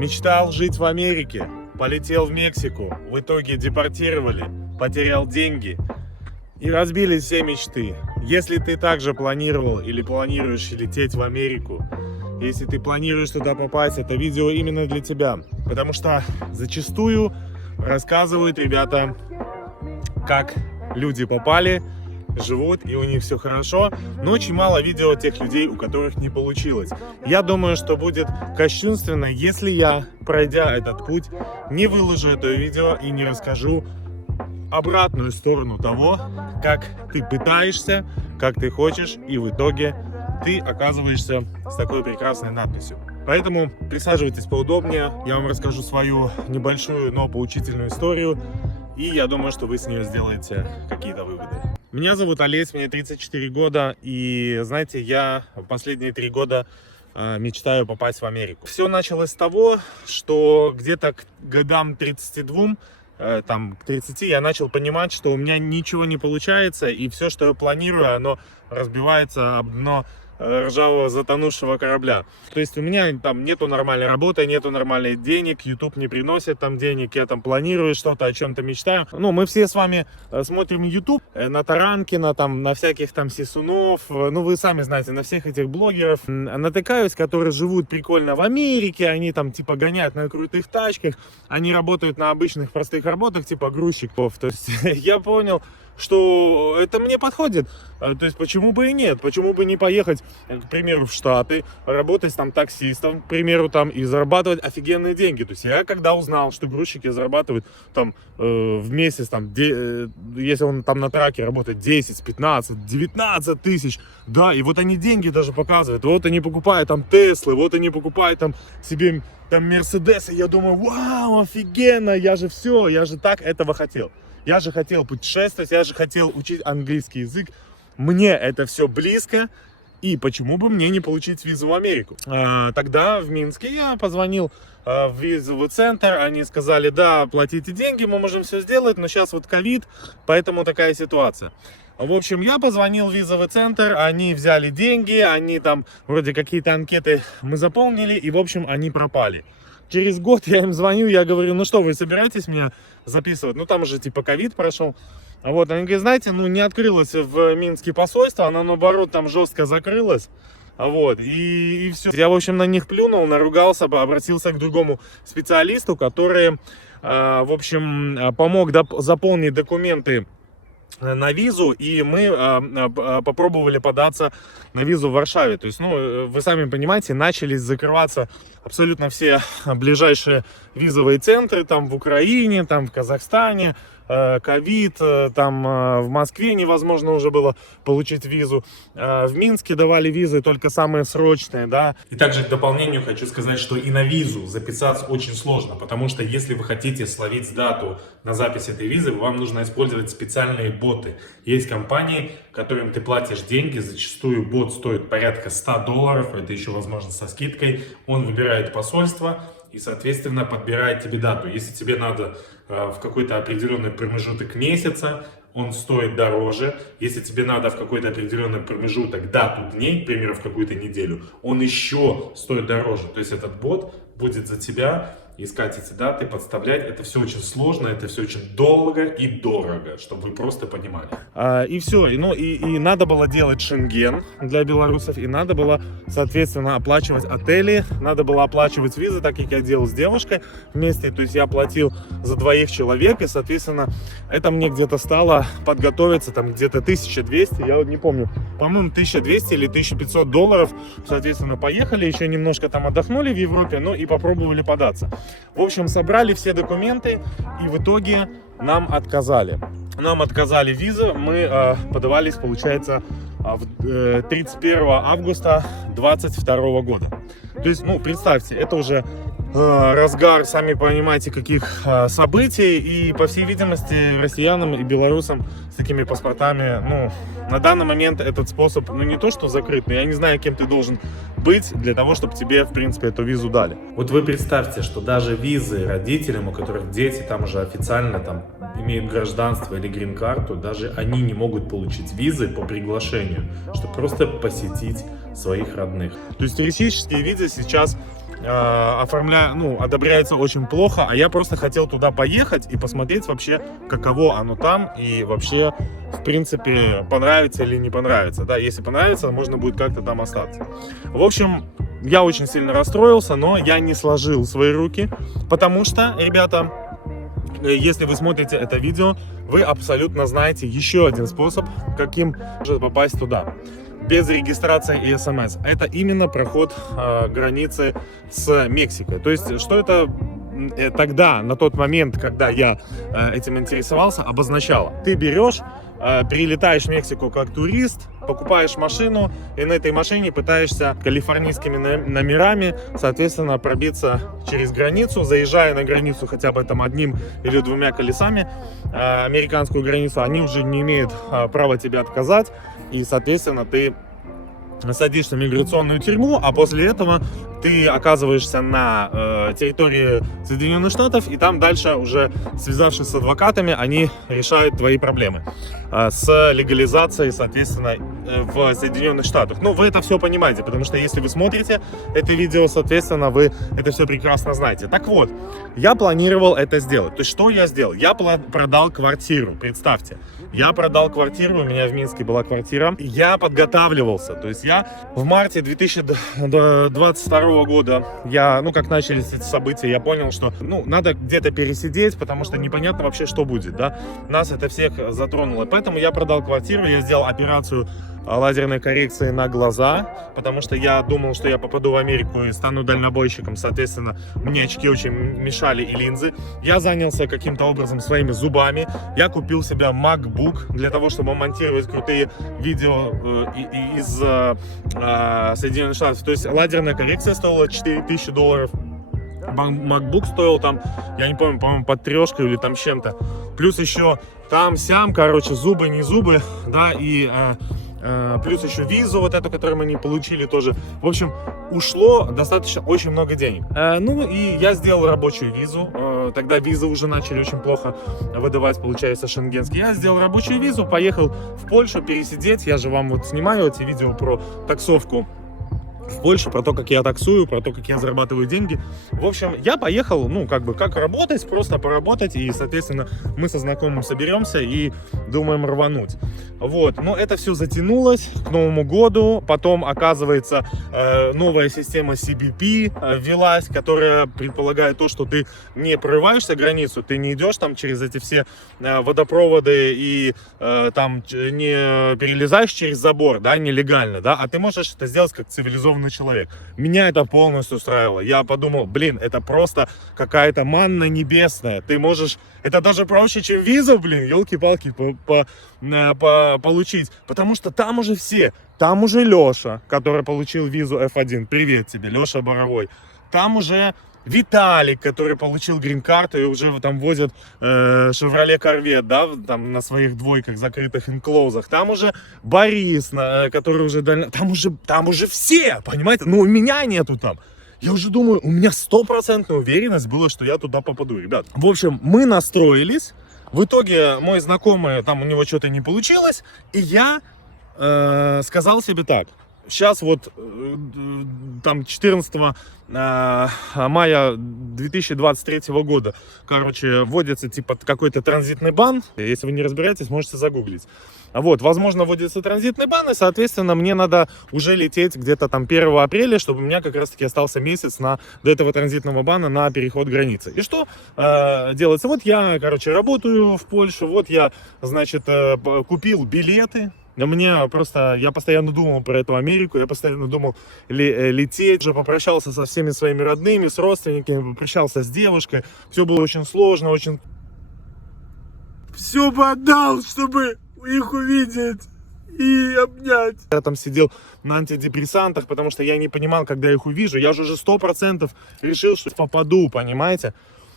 Мечтал жить в Америке, полетел в Мексику, в итоге депортировали, потерял деньги и разбили все мечты. Если ты также планировал или планируешь лететь в Америку, если ты планируешь туда попасть, это видео именно для тебя. Потому что зачастую рассказывают ребята, как люди попали, живут и у них все хорошо, но очень мало видео тех людей, у которых не получилось. Я думаю, что будет кощунственно, если я, пройдя этот путь, не выложу это видео и не расскажу обратную сторону того, как ты пытаешься, как ты хочешь, и в итоге ты оказываешься с такой прекрасной надписью. Поэтому присаживайтесь поудобнее, я вам расскажу свою небольшую, но поучительную историю, и я думаю, что вы с нее сделаете какие-то выводы. Меня зовут Олесь, мне 34 года, и, знаете, я последние 3 года мечтаю попасть в Америку. Все началось с того, что где-то к годам 32, там, к 30 я начал понимать, что у меня ничего не получается, и все, что я планирую, оно разбивается об дно ржавого затонувшего корабля. То есть у меня там нету нормальной работы, нету нормальных денег, YouTube не приносит там денег, я там планирую что-то, о чем-то мечтаю. Ну, мы все с вами смотрим YouTube на Таранкина, там, на всяких там Сисунов, ну, вы сами знаете, на всех этих блогеров. Натыкаюсь, которые живут прикольно в Америке, они там типа гоняют на крутых тачках, они работают на обычных простых работах, типа грузчиков. То есть я понял, что это мне подходит. То есть почему бы и нет? Почему бы не поехать, к примеру, в Штаты, работать там таксистом, к примеру, там и зарабатывать офигенные деньги. То есть я когда узнал, что грузчики зарабатывают там в месяц, там, если он там на траке работает 10, 15, 19 тысяч, да, и вот они деньги даже показывают. Вот они покупают там Теслы, вот они покупают там себе там Мерседесы. Я думаю, вау, офигенно, я же так этого хотел. Я же хотел путешествовать, я же хотел учить английский язык. Мне это все близко. И почему бы мне не получить визу в Америку? Тогда в Минске я позвонил в визовый центр. Они сказали, да, платите деньги, мы можем все сделать. Но сейчас вот ковид, поэтому такая ситуация. В общем, я позвонил в визовый центр. Они взяли деньги, они там вроде какие-то анкеты мы заполнили. И в общем, они пропали. Через год я им звоню, я говорю, ну что, вы собираетесь меня записывать? Ну там же типа ковид прошел. Вот, они говорят, знаете, ну не открылось в Минске посольство, оно наоборот там жестко закрылось. Вот, и все. Я, в общем, на них плюнул, наругался, обратился к другому специалисту, который, в общем, помог заполнить документы на визу, и мы попробовали податься на визу в Варшаве. То есть, ну, вы сами понимаете, начались закрываться абсолютно все ближайшие визовые центры, там в Украине, там в Казахстане, ковид, там в Москве невозможно уже было получить визу, в Минске давали визы только самые срочные, да. И также к дополнению хочу сказать, что и на визу записаться очень сложно, потому что если вы хотите словить дату на запись этой визы, вам нужно использовать специальные боты. Есть компании, которым ты платишь деньги, зачастую бот стоит порядка $100, это еще возможно со скидкой, он выбирает посольство и, соответственно, подбирает тебе дату. Если тебе надо в какой-то определенный промежуток месяца, он стоит дороже. Если тебе надо в какой-то определенный промежуток, дату дней, к примеру, в какую-то неделю, он еще стоит дороже. То есть этот бот будет за тебя искать эти даты, подставлять. Это все очень сложно, это все очень долго и дорого, чтобы вы просто понимали. И все. Ну, и надо было делать шенген для белорусов, и надо было, соответственно, оплачивать отели, надо было оплачивать визы, так как я делал с девушкой вместе. То есть я платил за 2 человек, и, соответственно, это мне где-то стало подготовиться, там где-то 1200, я вот не помню, по-моему, 1200 или $1500. Соответственно, поехали, еще немножко там отдохнули в Европе, ну и попробовали податься. В общем, собрали все документы, и в итоге нам отказали. Нам отказали визу, мы подавались, получается, 31 августа 2022 года. То есть, ну, представьте, это уже разгар, сами понимаете, каких событий, и, по всей видимости, россиянам и белорусам с такими паспортами, ну, на данный момент этот способ, ну, не то что закрыт, но я не знаю, кем ты должен быть для того, чтобы тебе, в принципе, эту визу дали. Вот вы представьте, что даже визы родителям, у которых дети там уже официально там имеют гражданство или грин-карту, даже они не могут получить визы по приглашению, чтобы просто посетить своих родных. То есть туристические визы сейчас одобряется очень плохо, а я просто хотел туда поехать и посмотреть вообще, каково оно там, и вообще, в принципе, понравится или не понравится, да, если понравится, можно будет как-то там остаться. В общем, я очень сильно расстроился, но я не сложил свои руки, потому что, ребята, если вы смотрите это видео, вы абсолютно знаете еще один способ, каким можно попасть туда. Без регистрации и смс. Это именно проход границы с Мексикой. То есть, что это тогда, на тот момент, когда я этим интересовался, обозначало? Ты берешь, прилетаешь в Мексику как турист, покупаешь машину и на этой машине пытаешься калифорнийскими номерами, соответственно, пробиться через границу, заезжая на границу хотя бы там одним или двумя колесами, американскую границу, они уже не имеют права тебе отказать, и, соответственно, ты садишься в миграционную тюрьму, а после этого ты оказываешься на территории Соединенных Штатов, и там дальше, уже связавшись с адвокатами, они решают твои проблемы с легализацией, соответственно, в Соединенных Штатах. Ну, вы это все понимаете, потому что если вы смотрите это видео, соответственно, вы это все прекрасно знаете. Так вот, я планировал это сделать. То есть, что я сделал? Я продал квартиру, представьте. Я продал квартиру, у меня в Минске была квартира. Я подготавливался, то есть я в марте 2022 года, как начались эти события, я понял, что, надо где-то пересидеть, потому что непонятно вообще, что будет, да. Нас это всех затронуло, поэтому я продал квартиру, я сделал операцию лазерной коррекции на глаза, потому что я думал, что я попаду в Америку и стану дальнобойщиком, соответственно, мне очки очень мешали и линзы. Я занялся каким-то образом своими зубами, я купил себе MacBook для того, чтобы монтировать крутые видео из Соединенных Штатов. То есть лазерная коррекция стоила $4000. MacBook стоил там, я не помню, по-моему, под 3 или там с чем-то. Плюс еще там-сям, зубы, не зубы, да, и плюс еще визу вот эту, которую мы не получили тоже. В общем, ушло достаточно очень много денег. И я сделал рабочую визу. Тогда визы уже начали очень плохо выдавать, получается, шенгенский. Я сделал рабочую визу, поехал в Польшу пересидеть. Я же вам вот снимаю эти видео про таксовку в Польше, про то, как я таксую, про то, как я зарабатываю деньги. В общем, я поехал, как работать, просто поработать, и, соответственно, мы со знакомым соберемся и думаем рвануть. Вот, но это все затянулось к Новому году, потом, оказывается, новая система CBP ввелась, которая предполагает то, что ты не прорываешься границу, ты не идешь там через эти все водопроводы и там не перелезаешь через забор, да, нелегально, да, а ты можешь это сделать как цивилизованный человек. Меня это полностью устраивало. Я подумал, это просто какая-то манна небесная. Ты можешь, это даже проще, чем виза, елки-палки, получить. Потому что там уже все. Там уже Леша, который получил визу F1. Привет тебе, Леша Боровой. Там уже Виталик, который получил грин-карту и уже там возит Chevrolet Corvette, да, там на своих двойках закрытых инклоузах. Там уже Борис, который уже там уже все, понимаете? Но у меня нету там. Я уже думаю, у меня 100% уверенность была, что я туда попаду, ребят. В общем, мы настроились. В итоге мой знакомый, там у него что-то не получилось, и я сказал себе так. Сейчас вот там 14 мая 2023 года, вводится типа какой-то транзитный бан. Если вы не разбираетесь, можете загуглить. Вот, возможно, вводится транзитный бан, и, соответственно, мне надо уже лететь где-то там 1 апреля, чтобы у меня как раз-таки остался месяц до этого транзитного бана на переход границы. И что делается? Вот я, работаю в Польше, вот я, купил билеты. Я постоянно думал про эту Америку, я постоянно думал лететь, уже попрощался со всеми своими родными, с родственниками, попрощался с девушкой, все было очень сложно, все бы отдал, чтобы их увидеть и обнять. Я там сидел на антидепрессантах, потому что я не понимал, когда я их увижу, я же уже 100% решил, что попаду, понимаете?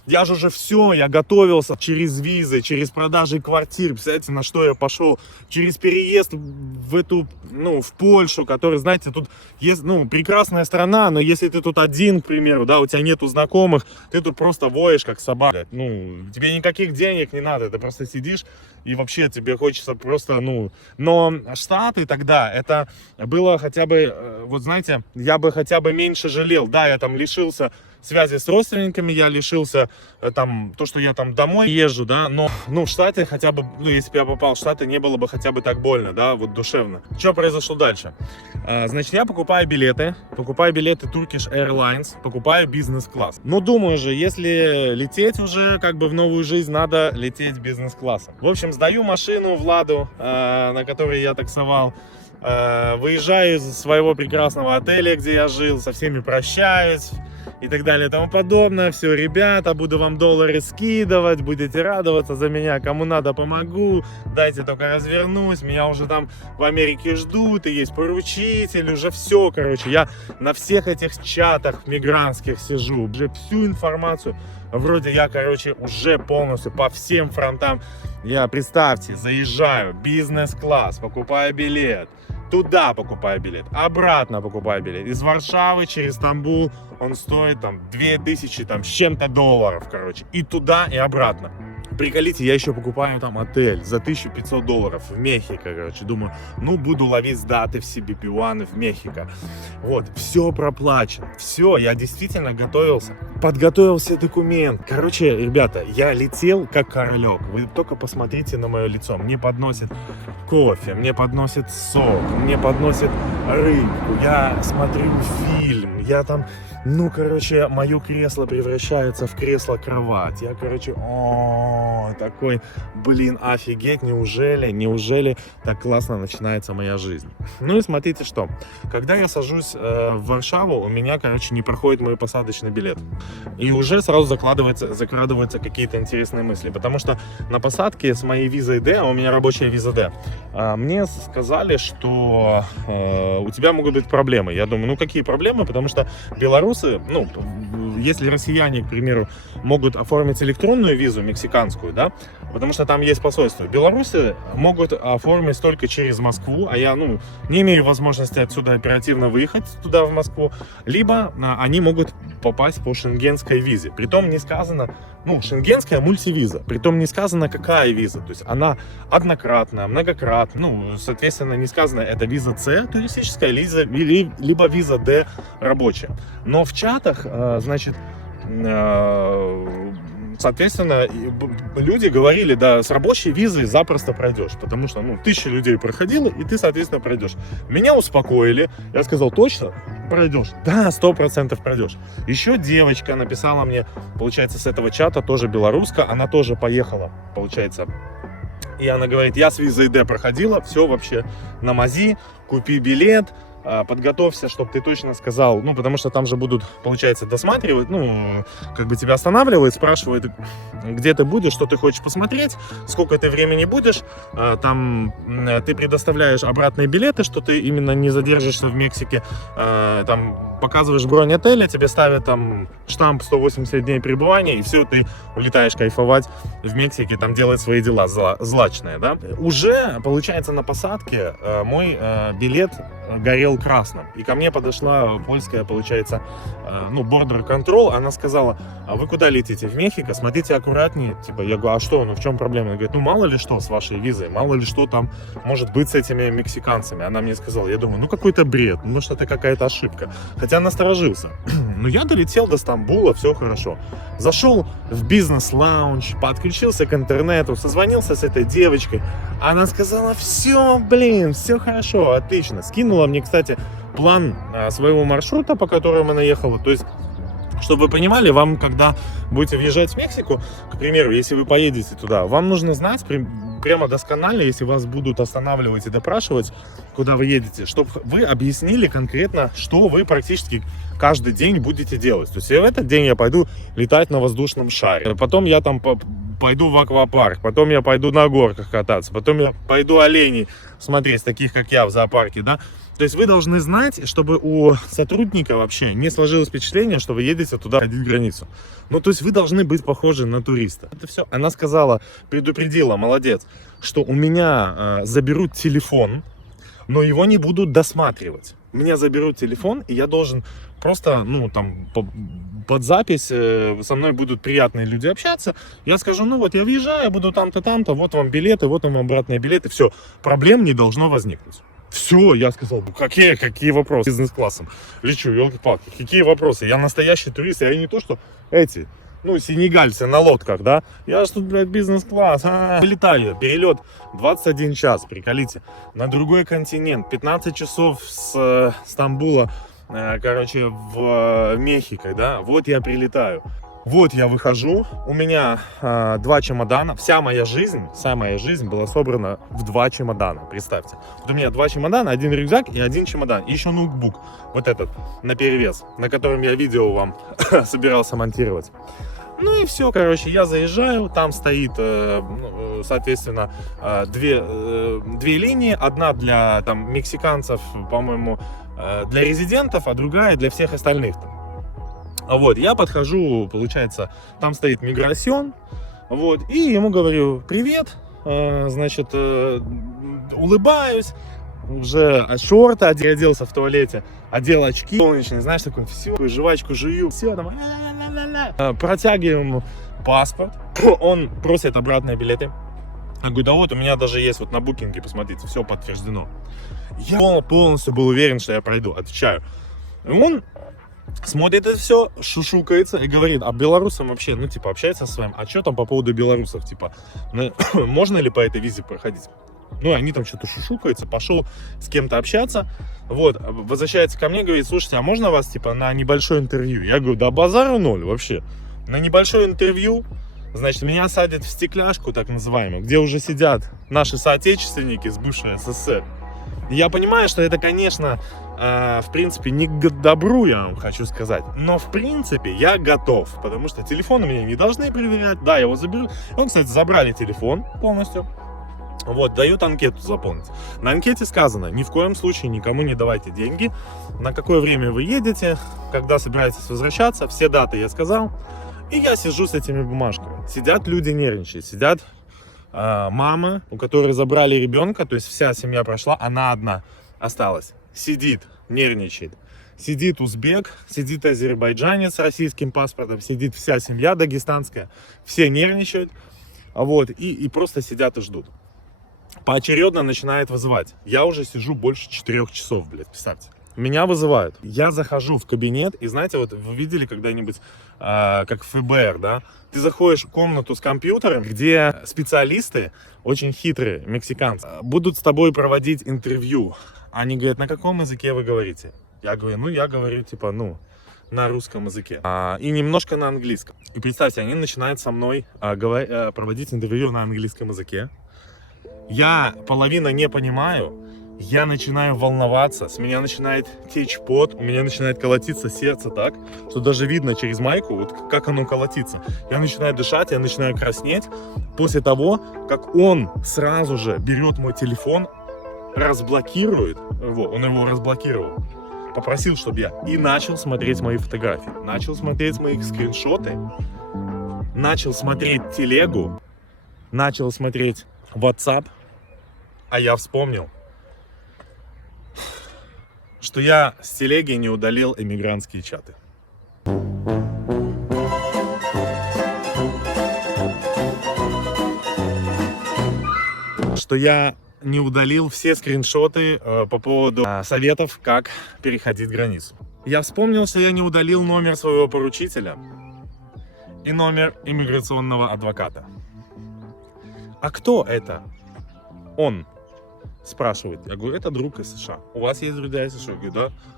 Я же уже все, я готовился через визы, через продажи квартир. Представляете, на что я пошел? Через переезд в эту, в Польшу, который, знаете, тут есть, прекрасная страна, но если ты тут один, к примеру, да, у тебя нету знакомых, ты тут просто воешь, как собака. Тебе никаких денег не надо, ты просто сидишь, и вообще тебе хочется просто, Но Штаты тогда, это было хотя бы, вот знаете, я бы хотя бы меньше жалел. Да, я там лишился связи с родственниками, я лишился то, что я там домой езжу, да, но, в Штаты хотя бы, если бы я попал в Штаты, не было бы хотя бы так больно, да, вот душевно. Что произошло дальше? Значит, я покупаю билеты Turkish Airlines, покупаю бизнес-класс. Но думаю же, если лететь уже как бы в новую жизнь, надо лететь бизнес-классом. В общем, сдаю машину Владу, на которой я таксовал, выезжаю из своего прекрасного отеля, где я жил, со всеми прощаюсь и так далее и тому подобное. Все, ребята, буду вам доллары скидывать, будете радоваться за меня, кому надо, помогу, дайте только развернусь, меня уже там в Америке ждут, и есть поручитель, уже все, короче, я на всех этих чатах мигрантских сижу, уже всю информацию, вроде я, уже полностью по всем фронтам, я, представьте, заезжаю, бизнес-класс, покупаю билет, туда покупаю билет, обратно покупаю билет. Из Варшавы через Стамбул он стоит там 2000 с чем-то долларов, и туда, и обратно. Приколите, я еще покупаю там отель за $1500 в Мехико, думаю, буду ловить с даты в CBP-1 в Мехико. Вот, все проплачено, все, я действительно готовился, подготовил все документы. Ребята, я летел как королек, вы только посмотрите на мое лицо, мне подносят кофе, мне подносят сок, мне подносят рыбку, я смотрю фильм, я там... мое кресло превращается в кресло-кровать. Я, такой, офигеть, неужели так классно начинается моя жизнь? И смотрите, что, когда я сажусь в Варшаву, у меня, не проходит мой посадочный билет. И уже сразу закрадываются какие-то интересные мысли, потому что на посадке с моей визой D, а у меня рабочая виза D, мне сказали, что у тебя могут быть проблемы. Я думаю, какие проблемы? Потому что белорусы, если россияне, к примеру, могут оформить электронную визу мексиканскую, да, потому что там есть посольство, белорусы могут оформить только через Москву, а я, не имею возможности отсюда оперативно выехать туда, в Москву, либо они могут попасть по шенгенской визе. Притом не сказано, шенгенская мультивиза, притом не сказано, какая виза, то есть она однократная, многократная, соответственно, не сказано, это виза С туристическая, либо виза Д рабочая. Но в чатах, соответственно, люди говорили, да, с рабочей визой запросто пройдешь, потому что, 1000 людей проходило, и ты, соответственно, пройдешь. Меня успокоили, я сказал, точно пройдешь? Да, 100% пройдешь. Еще девочка написала мне, получается, с этого чата, тоже белоруска, она тоже поехала, получается. И она говорит, я с визой D проходила, все вообще на мази, купи билет, подготовься, чтобы ты точно сказал, потому что там же будут, получается, досматривать, тебя останавливают, спрашивают, где ты будешь, что ты хочешь посмотреть, сколько ты времени будешь, там ты предоставляешь обратные билеты, что ты именно не задержишься в Мексике, там показываешь бронь отеля, тебе ставят там штамп 180 дней пребывания, и все, ты улетаешь кайфовать в Мексике, там делать свои дела злачные, да. Уже, получается, на посадке мой билет горел красным. И ко мне подошла польская, получается, border control, она сказала, а вы куда летите? В Мехико? Смотрите аккуратнее. Я говорю, а что, в чем проблема? Она говорит, мало ли что с вашей визой, мало ли что там может быть с этими мексиканцами. Она мне сказала, я думаю, какой-то бред, может это какая-то ошибка. Хотя насторожился. Но я долетел до Стамбула, все хорошо. Зашел в бизнес-лаунж, подключился к интернету, созвонился с этой девочкой. Она сказала, все хорошо, отлично. Скинула мне, кстати, план своего маршрута, по которому она ехала. То есть, чтобы вы понимали, вам, когда будете въезжать в Мексику, к примеру, если вы поедете туда, вам нужно знать прямо досконально, если вас будут останавливать и допрашивать, куда вы едете, чтобы вы объяснили конкретно, что вы практически каждый день будете делать. То есть в этот день я пойду летать на воздушном шаре. Потом я там пойду в аквапарк, потом я пойду на горках кататься, потом я пойду оленей смотреть, таких как я в зоопарке, да. То есть вы должны знать, чтобы у сотрудника вообще не сложилось впечатление, что вы едете туда ходить границу. Ну, то есть вы должны быть похожи на туриста. Это все. Она сказала, предупредила, молодец, что у меня заберут телефон, но его не будут досматривать. У меня заберут телефон, и я должен просто, ну, там, под запись со мной будут приятные люди общаться. Я скажу, ну вот я въезжаю, буду там-то, там-то, вот вам билеты, вот вам обратные билеты. Все, проблем не должно возникнуть. Все, я сказал, ну какие вопросы? Бизнес-классом лечу, елки-палки, какие вопросы? Я настоящий турист, я не то, что эти, ну, сенегальцы на лодках, да? Я ж тут, блядь, бизнес-класс, летаю, перелет 21 час, приколите, на другой континент, 15 часов с Стамбула, короче, в Мехико, да? Вот я прилетаю. Вот я выхожу, у меня 2 чемодана, вся моя жизнь была собрана в 2 чемодана, представьте. Вот у меня 2 чемодана, 1 рюкзак и 1 чемодан, и еще ноутбук, вот этот, наперевес, на котором я видео вам собирался монтировать. Ну и все, короче, я заезжаю, там стоит, соответственно, две линии, одна для там мексиканцев, по-моему, для резидентов, а другая для всех остальных. Вот, я подхожу, получается, там стоит миграсьон, вот, и ему говорю, привет, значит, улыбаюсь, уже шорты оделся в туалете, одел очки солнечные, знаешь, такой, все, жвачку жую, все, там, протягиваем паспорт, он просит обратные билеты. Я говорю, да вот, у меня даже есть вот на букинге, посмотрите, все подтверждено. Я полностью был уверен, что я пройду, отвечаю. И он смотрит это все, шушукается и говорит, а белорусам вообще, ну, типа, общается со своим, а что там по поводу белорусов, типа, можно ли по этой визе проходить? Ну, они там что-то шушукаются, пошел с кем-то общаться, вот, возвращается ко мне, говорит, слушайте, а можно вас, типа, на небольшое интервью? Я говорю, да базара ноль вообще. На небольшое интервью, значит, меня садят в стекляшку, так называемую, где уже сидят наши соотечественники с бывшей СССР. Я понимаю, что это, конечно, в принципе, не к добру, я вам хочу сказать, но, в принципе, я готов, потому что телефон у меня не должны проверять, да, его заберу. Он, кстати, забрали телефон полностью, вот, дают анкету заполнить. На анкете сказано, ни в коем случае никому не давайте деньги, на какое время вы едете, когда собираетесь возвращаться, все даты я сказал, и я сижу с этими бумажками. Сидят люди, нервничают, сидят мама, у которой забрали ребенка, то есть вся семья прошла, она одна осталась. Сидит, нервничает. Сидит узбек, сидит азербайджанец с российским паспортом, сидит вся семья дагестанская. Все нервничают, вот, и просто сидят и ждут. Поочередно начинает вызывать. Я уже сижу больше 4 часов, блядь, представьте. Меня вызывают. Я захожу в кабинет, и знаете, вот вы видели когда-нибудь, как в ФБР, да? Ты заходишь в комнату с компьютером, где специалисты, очень хитрые, мексиканцы, будут с тобой проводить интервью. Они говорят, на каком языке вы говорите? Я говорю, ну, я говорю, типа, ну, на русском языке. И немножко на английском. И представьте, они начинают со мной проводить интервью на английском языке. Я половину не понимаю. Я начинаю волноваться, с меня начинает течь пот, у меня начинает колотиться сердце так, что даже видно через майку, вот как оно колотится. Я начинаю дышать, я начинаю краснеть после того, как он сразу же берет мой телефон, разблокирует его, он его разблокировал, попросил, чтобы я, и начал смотреть мои фотографии, начал смотреть мои скриншоты, начал смотреть телегу, начал смотреть WhatsApp, а я вспомнил, что я с телеги не удалил эмигрантские чаты. Что я не удалил все скриншоты по поводу советов, как переходить границу. Я вспомнил, что я не удалил номер своего поручителя и номер иммиграционного адвоката. А кто это? Он спрашивает. Я говорю, это друг из США. У вас есть друзья из США? Я говорю, да.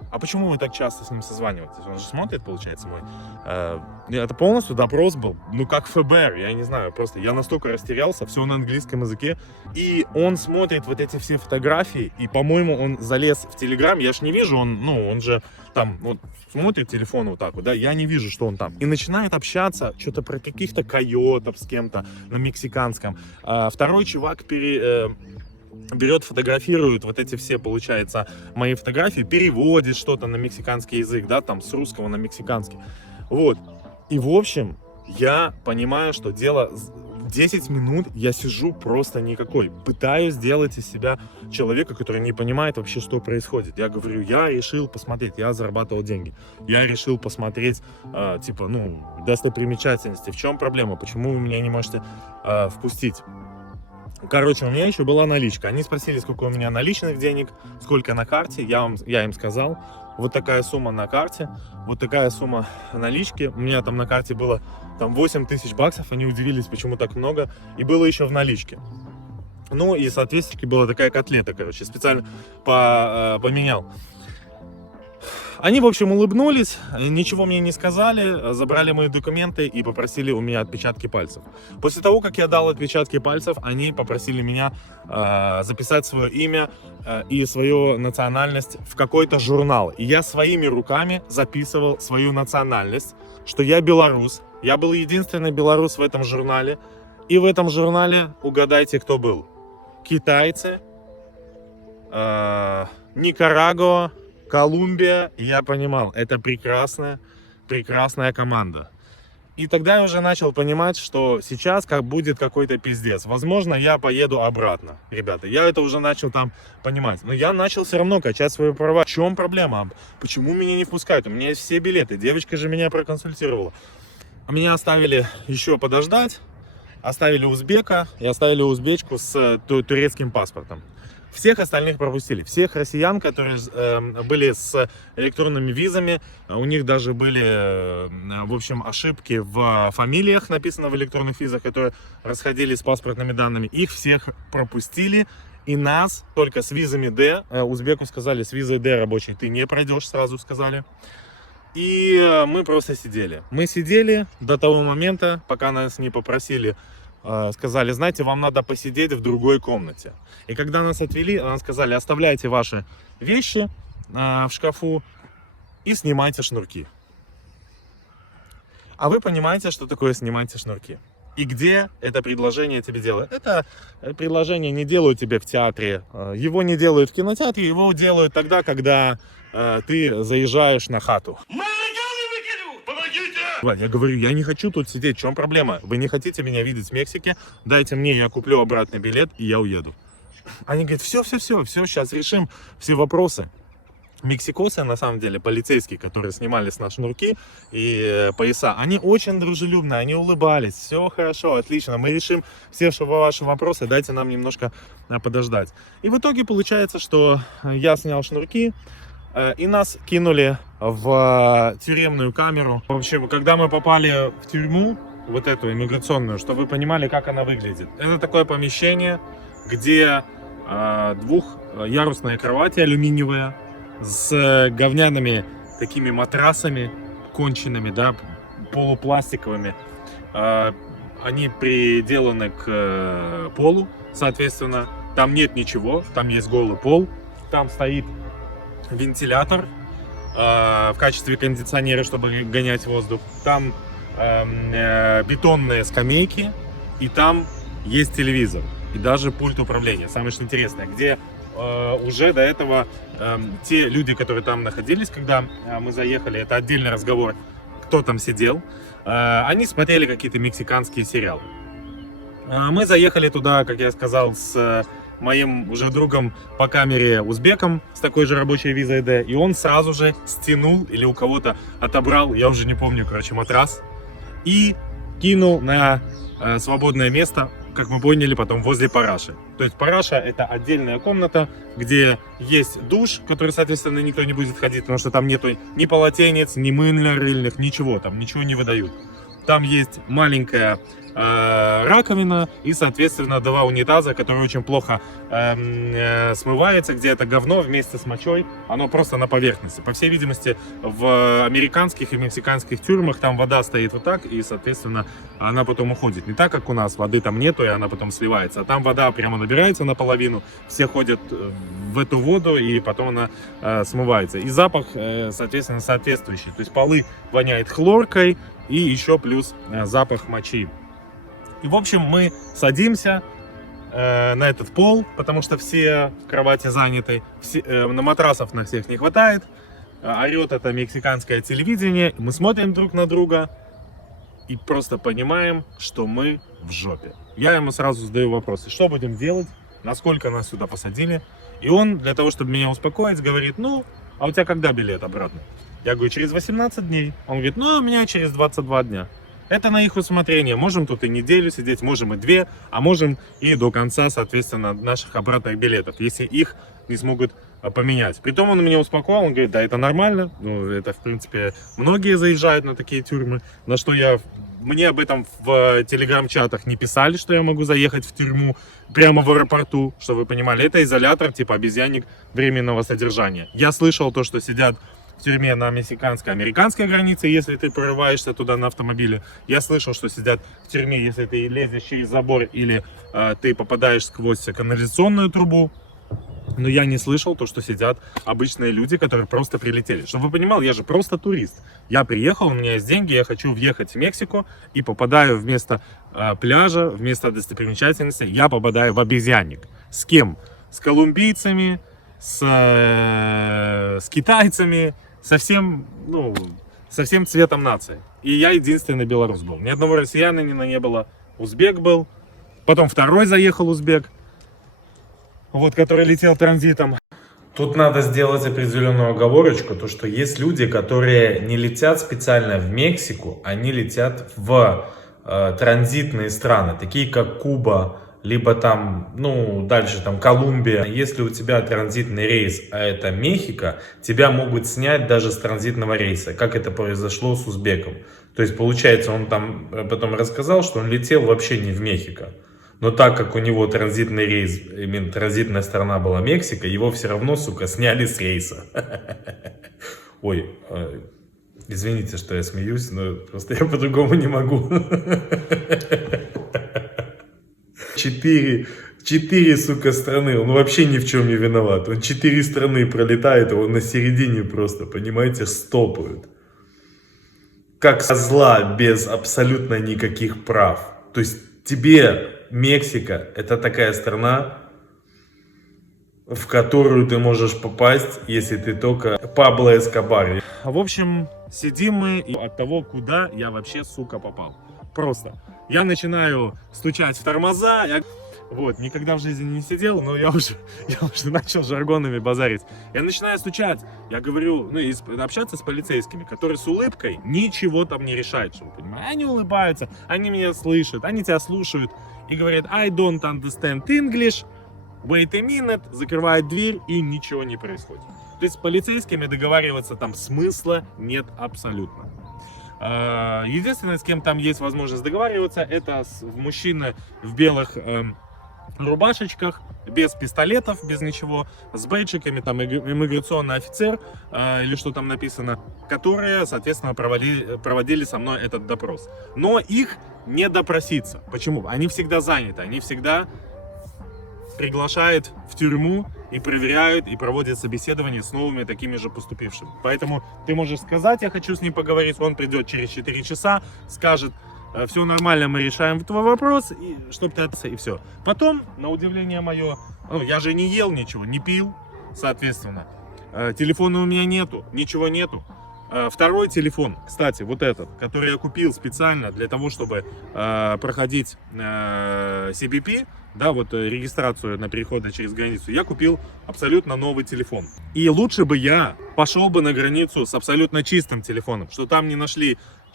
а почему вы так часто с ним созваниваетесь? Он же смотрит, получается, мой. Это полностью допрос был, ну как ФБР, я не знаю, просто я настолько растерялся, все на английском языке. И он смотрит вот эти все фотографии, и, по-моему, он залез в Телеграм, я ж не вижу, он же там вот смотрит телефон вот так вот, да, я не вижу, что он там. И начинает общаться, что-то про каких-то койотов с кем-то на мексиканском. Второй чувак берет, фотографирует вот эти все, получается, мои фотографии, переводит что-то на мексиканский язык, да, там, с русского на мексиканский. Вот. И, в общем, я понимаю, что дело... 10 минут я сижу просто никакой. Пытаюсь сделать из себя человека, который не понимает вообще, что происходит. Я говорю, я решил посмотреть, я зарабатывал деньги. Я решил посмотреть, типа, достопримечательности. В чем проблема? Почему вы меня не можете впустить? Короче, у меня еще была наличка. Они спросили, сколько у меня наличных денег, сколько на карте. Я им сказал, вот такая сумма на карте, вот такая сумма налички. У меня там на карте было там 8 тысяч баксов. Они удивились, почему так много. И было еще в наличке. Ну и, соответственно, была такая котлета, короче, специально поменял. Они, в общем, улыбнулись, ничего мне не сказали, забрали мои документы и попросили у меня отпечатки пальцев. После того, как я дал отпечатки пальцев, они попросили меня записать свое имя и свою национальность в какой-то журнал. И я своими руками записывал свою национальность, что я белорус. Я был единственный белорус в этом журнале. И в этом журнале, угадайте, кто был? Китайцы, Никарагуа, Колумбия. Я понимал, это прекрасная команда. И тогда я уже начал понимать, что сейчас как будет какой-то пиздец. Возможно, я поеду обратно. Ребята, я это уже начал там понимать. Но я начал все равно качать свои права. В чем проблема? Почему меня не пускают? У меня есть все билеты. Девочка же меня проконсультировала. Меня оставили еще подождать. Оставили узбека и оставили узбечку с турецким паспортом. Всех остальных пропустили. Всех россиян, которые были с электронными визами, у них даже были, в общем, ошибки в фамилиях, написано в электронных визах, которые расходились с паспортными данными. Их всех пропустили. И нас только с визами D, узбеку сказали, с визой D рабочей ты не пройдешь, сразу сказали. И мы просто сидели. Мы сидели до того момента, пока нас не попросили, сказали, знаете, вам надо посидеть в другой комнате. И когда нас отвели, нам сказали, оставляйте ваши вещи в шкафу и снимайте шнурки. А вы понимаете, что такое снимайте шнурки? И где это предложение тебе делают? Это предложение не делают тебе в театре. Его не делают в кинотеатре, его делают тогда, когда ты заезжаешь на хату. Я говорю, я не хочу тут сидеть, в чем проблема? Вы не хотите меня видеть в Мексике? Дайте мне, я куплю обратный билет и я уеду. Они говорят, все, сейчас решим все вопросы. Мексикосы, на самом деле, полицейские, которые снимали с нас шнурки и пояса, они очень дружелюбные, они улыбались, все хорошо, отлично, мы решим все ваши вопросы, дайте нам немножко подождать. И в итоге получается, что я снял шнурки, и нас кинули в тюремную камеру. В общем, когда мы попали в тюрьму, вот эту иммиграционную, чтобы вы понимали, как она выглядит. Это такое помещение, где двухъярусная кровать алюминиевая с говняными такими матрасами конченными, да, полупластиковыми. Они приделаны к полу, соответственно, там нет ничего, там есть голый пол, там стоит вентилятор в качестве кондиционера, чтобы гонять воздух. Там бетонные скамейки, и там есть телевизор, и даже пульт управления. Самое что интересное, где уже до этого те люди, которые там находились, когда мы заехали, это отдельный разговор, кто там сидел, они смотрели какие-то мексиканские сериалы. Мы заехали туда, как я сказал, с моим уже другом по камере узбеком с такой же рабочей визой D, и он сразу же стянул или у кого-то отобрал, я уже не помню, короче, матрас и кинул на свободное место, как мы поняли потом, возле параши. То есть параша — это отдельная комната, где есть душ, который, соответственно, никто не будет ходить, потому что там нету ни полотенец, ни мыльных, ничего, там ничего не выдают. Там есть маленькая раковина и, соответственно, 2 унитаза, которые очень плохо смывается, где это говно вместе с мочой, оно просто на поверхности. По всей видимости, в американских и мексиканских тюрьмах там вода стоит вот так, и, соответственно, она потом уходит. Не так, как у нас, воды там нету, и она потом сливается. А там вода прямо набирается наполовину, все ходят в эту воду, и потом она смывается. И запах, соответственно, соответствующий. То есть полы воняет хлоркой, и еще плюс запах мочи. И, в общем, мы садимся на этот пол, потому что все в кровати заняты, на матрасов на всех не хватает, орет это мексиканское телевидение, мы смотрим друг на друга и просто понимаем, что мы в жопе. Я ему сразу задаю вопросы, что будем делать, насколько нас сюда посадили, и он, для того, чтобы меня успокоить, говорит, ну, а у тебя когда билет обратно? Я говорю, через 18 дней. Он говорит, ну, у меня через 22 дня. Это на их усмотрение. Можем тут и неделю сидеть, можем и 2, а можем и до конца, соответственно, наших обратных билетов, если их не смогут поменять. Притом он меня успокоил, он говорит, да, это нормально. Ну, это, в принципе, многие заезжают на такие тюрьмы. На что мне об этом в телеграм-чатах не писали, что я могу заехать в тюрьму прямо в аэропорту, чтобы вы понимали. Это изолятор, типа обезьянник временного содержания. Я слышал то, что сидят в тюрьме на мексиканско-американской границе, если ты прорываешься туда на автомобиле. Я слышал, что сидят в тюрьме, если ты лезешь через забор или ты попадаешь сквозь канализационную трубу. Но я не слышал то, что сидят обычные люди, которые просто прилетели. Чтобы вы понимали, я же просто турист. Я приехал, у меня есть деньги, я хочу въехать в Мексику и попадаю вместо пляжа, вместо достопримечательности, я попадаю в обезьянник. С кем? С колумбийцами, с китайцами, со всем цветом нации. И я единственный белорус был. Ни одного россиянина не было. Узбек был. Потом второй заехал узбек, вот, который летел транзитом. Тут надо сделать определенную оговорочку, то что есть люди, которые не летят специально в Мексику, они летят в транзитные страны, такие как Куба, либо там, ну, дальше там Колумбия. Если у тебя транзитный рейс, а это Мехико, тебя могут снять даже с транзитного рейса, как это произошло с узбеком. То есть, получается, он там потом рассказал, что он летел вообще не в Мехико. Но так как у него транзитный рейс, именно транзитная страна была Мексика, его все равно, сука, сняли с рейса. Ой, извините, что я смеюсь, но просто я по-другому не могу. 4, сука, страны, он вообще ни в чем не виноват. Он 4 страны пролетает, он на середине просто, понимаете, стопают. Как козла без абсолютно никаких прав. То есть тебе Мексика это такая страна, в которую ты можешь попасть, если ты только Пабло Эскобар. В общем, сидим мы и от того, куда я вообще, сука, попал. Просто. Я начинаю стучать в тормоза. Вот, никогда в жизни не сидел, но я уже начал жаргонами базарить. Я начинаю стучать. Я говорю, ну, и общаться с полицейскими, которые с улыбкой ничего там не решают, чтобы вы понимали. Они улыбаются, они меня слышат, они тебя слушают. И говорят, I don't understand English, wait a minute, закрывает дверь, и ничего не происходит. То есть с полицейскими договариваться там смысла нет абсолютно. Единственное, с кем там есть возможность договариваться, это мужчины в белых рубашечках, без пистолетов, без ничего, с бейджиками, там иммиграционный офицер, или что там написано, которые, соответственно, проводили со мной этот допрос. Но их не допроситься. Почему? Они всегда заняты, они всегда приглашают в тюрьму и проверяют, и проводят собеседование с новыми такими же поступившими. Поэтому ты можешь сказать, я хочу с ним поговорить, он придет через 4 часа, скажет, все нормально, мы решаем твой вопрос, и чтоб ты отца, и все. Потом, на удивление мое, я же не ел ничего, не пил, соответственно. Телефона у меня нету, ничего нету. Второй телефон, кстати, вот этот, который я купил специально для того, чтобы проходить CBP, да, вот регистрацию на переходы через границу, я купил абсолютно новый телефон. И лучше бы я пошел бы на границу с абсолютно чистым телефоном, что там не нашли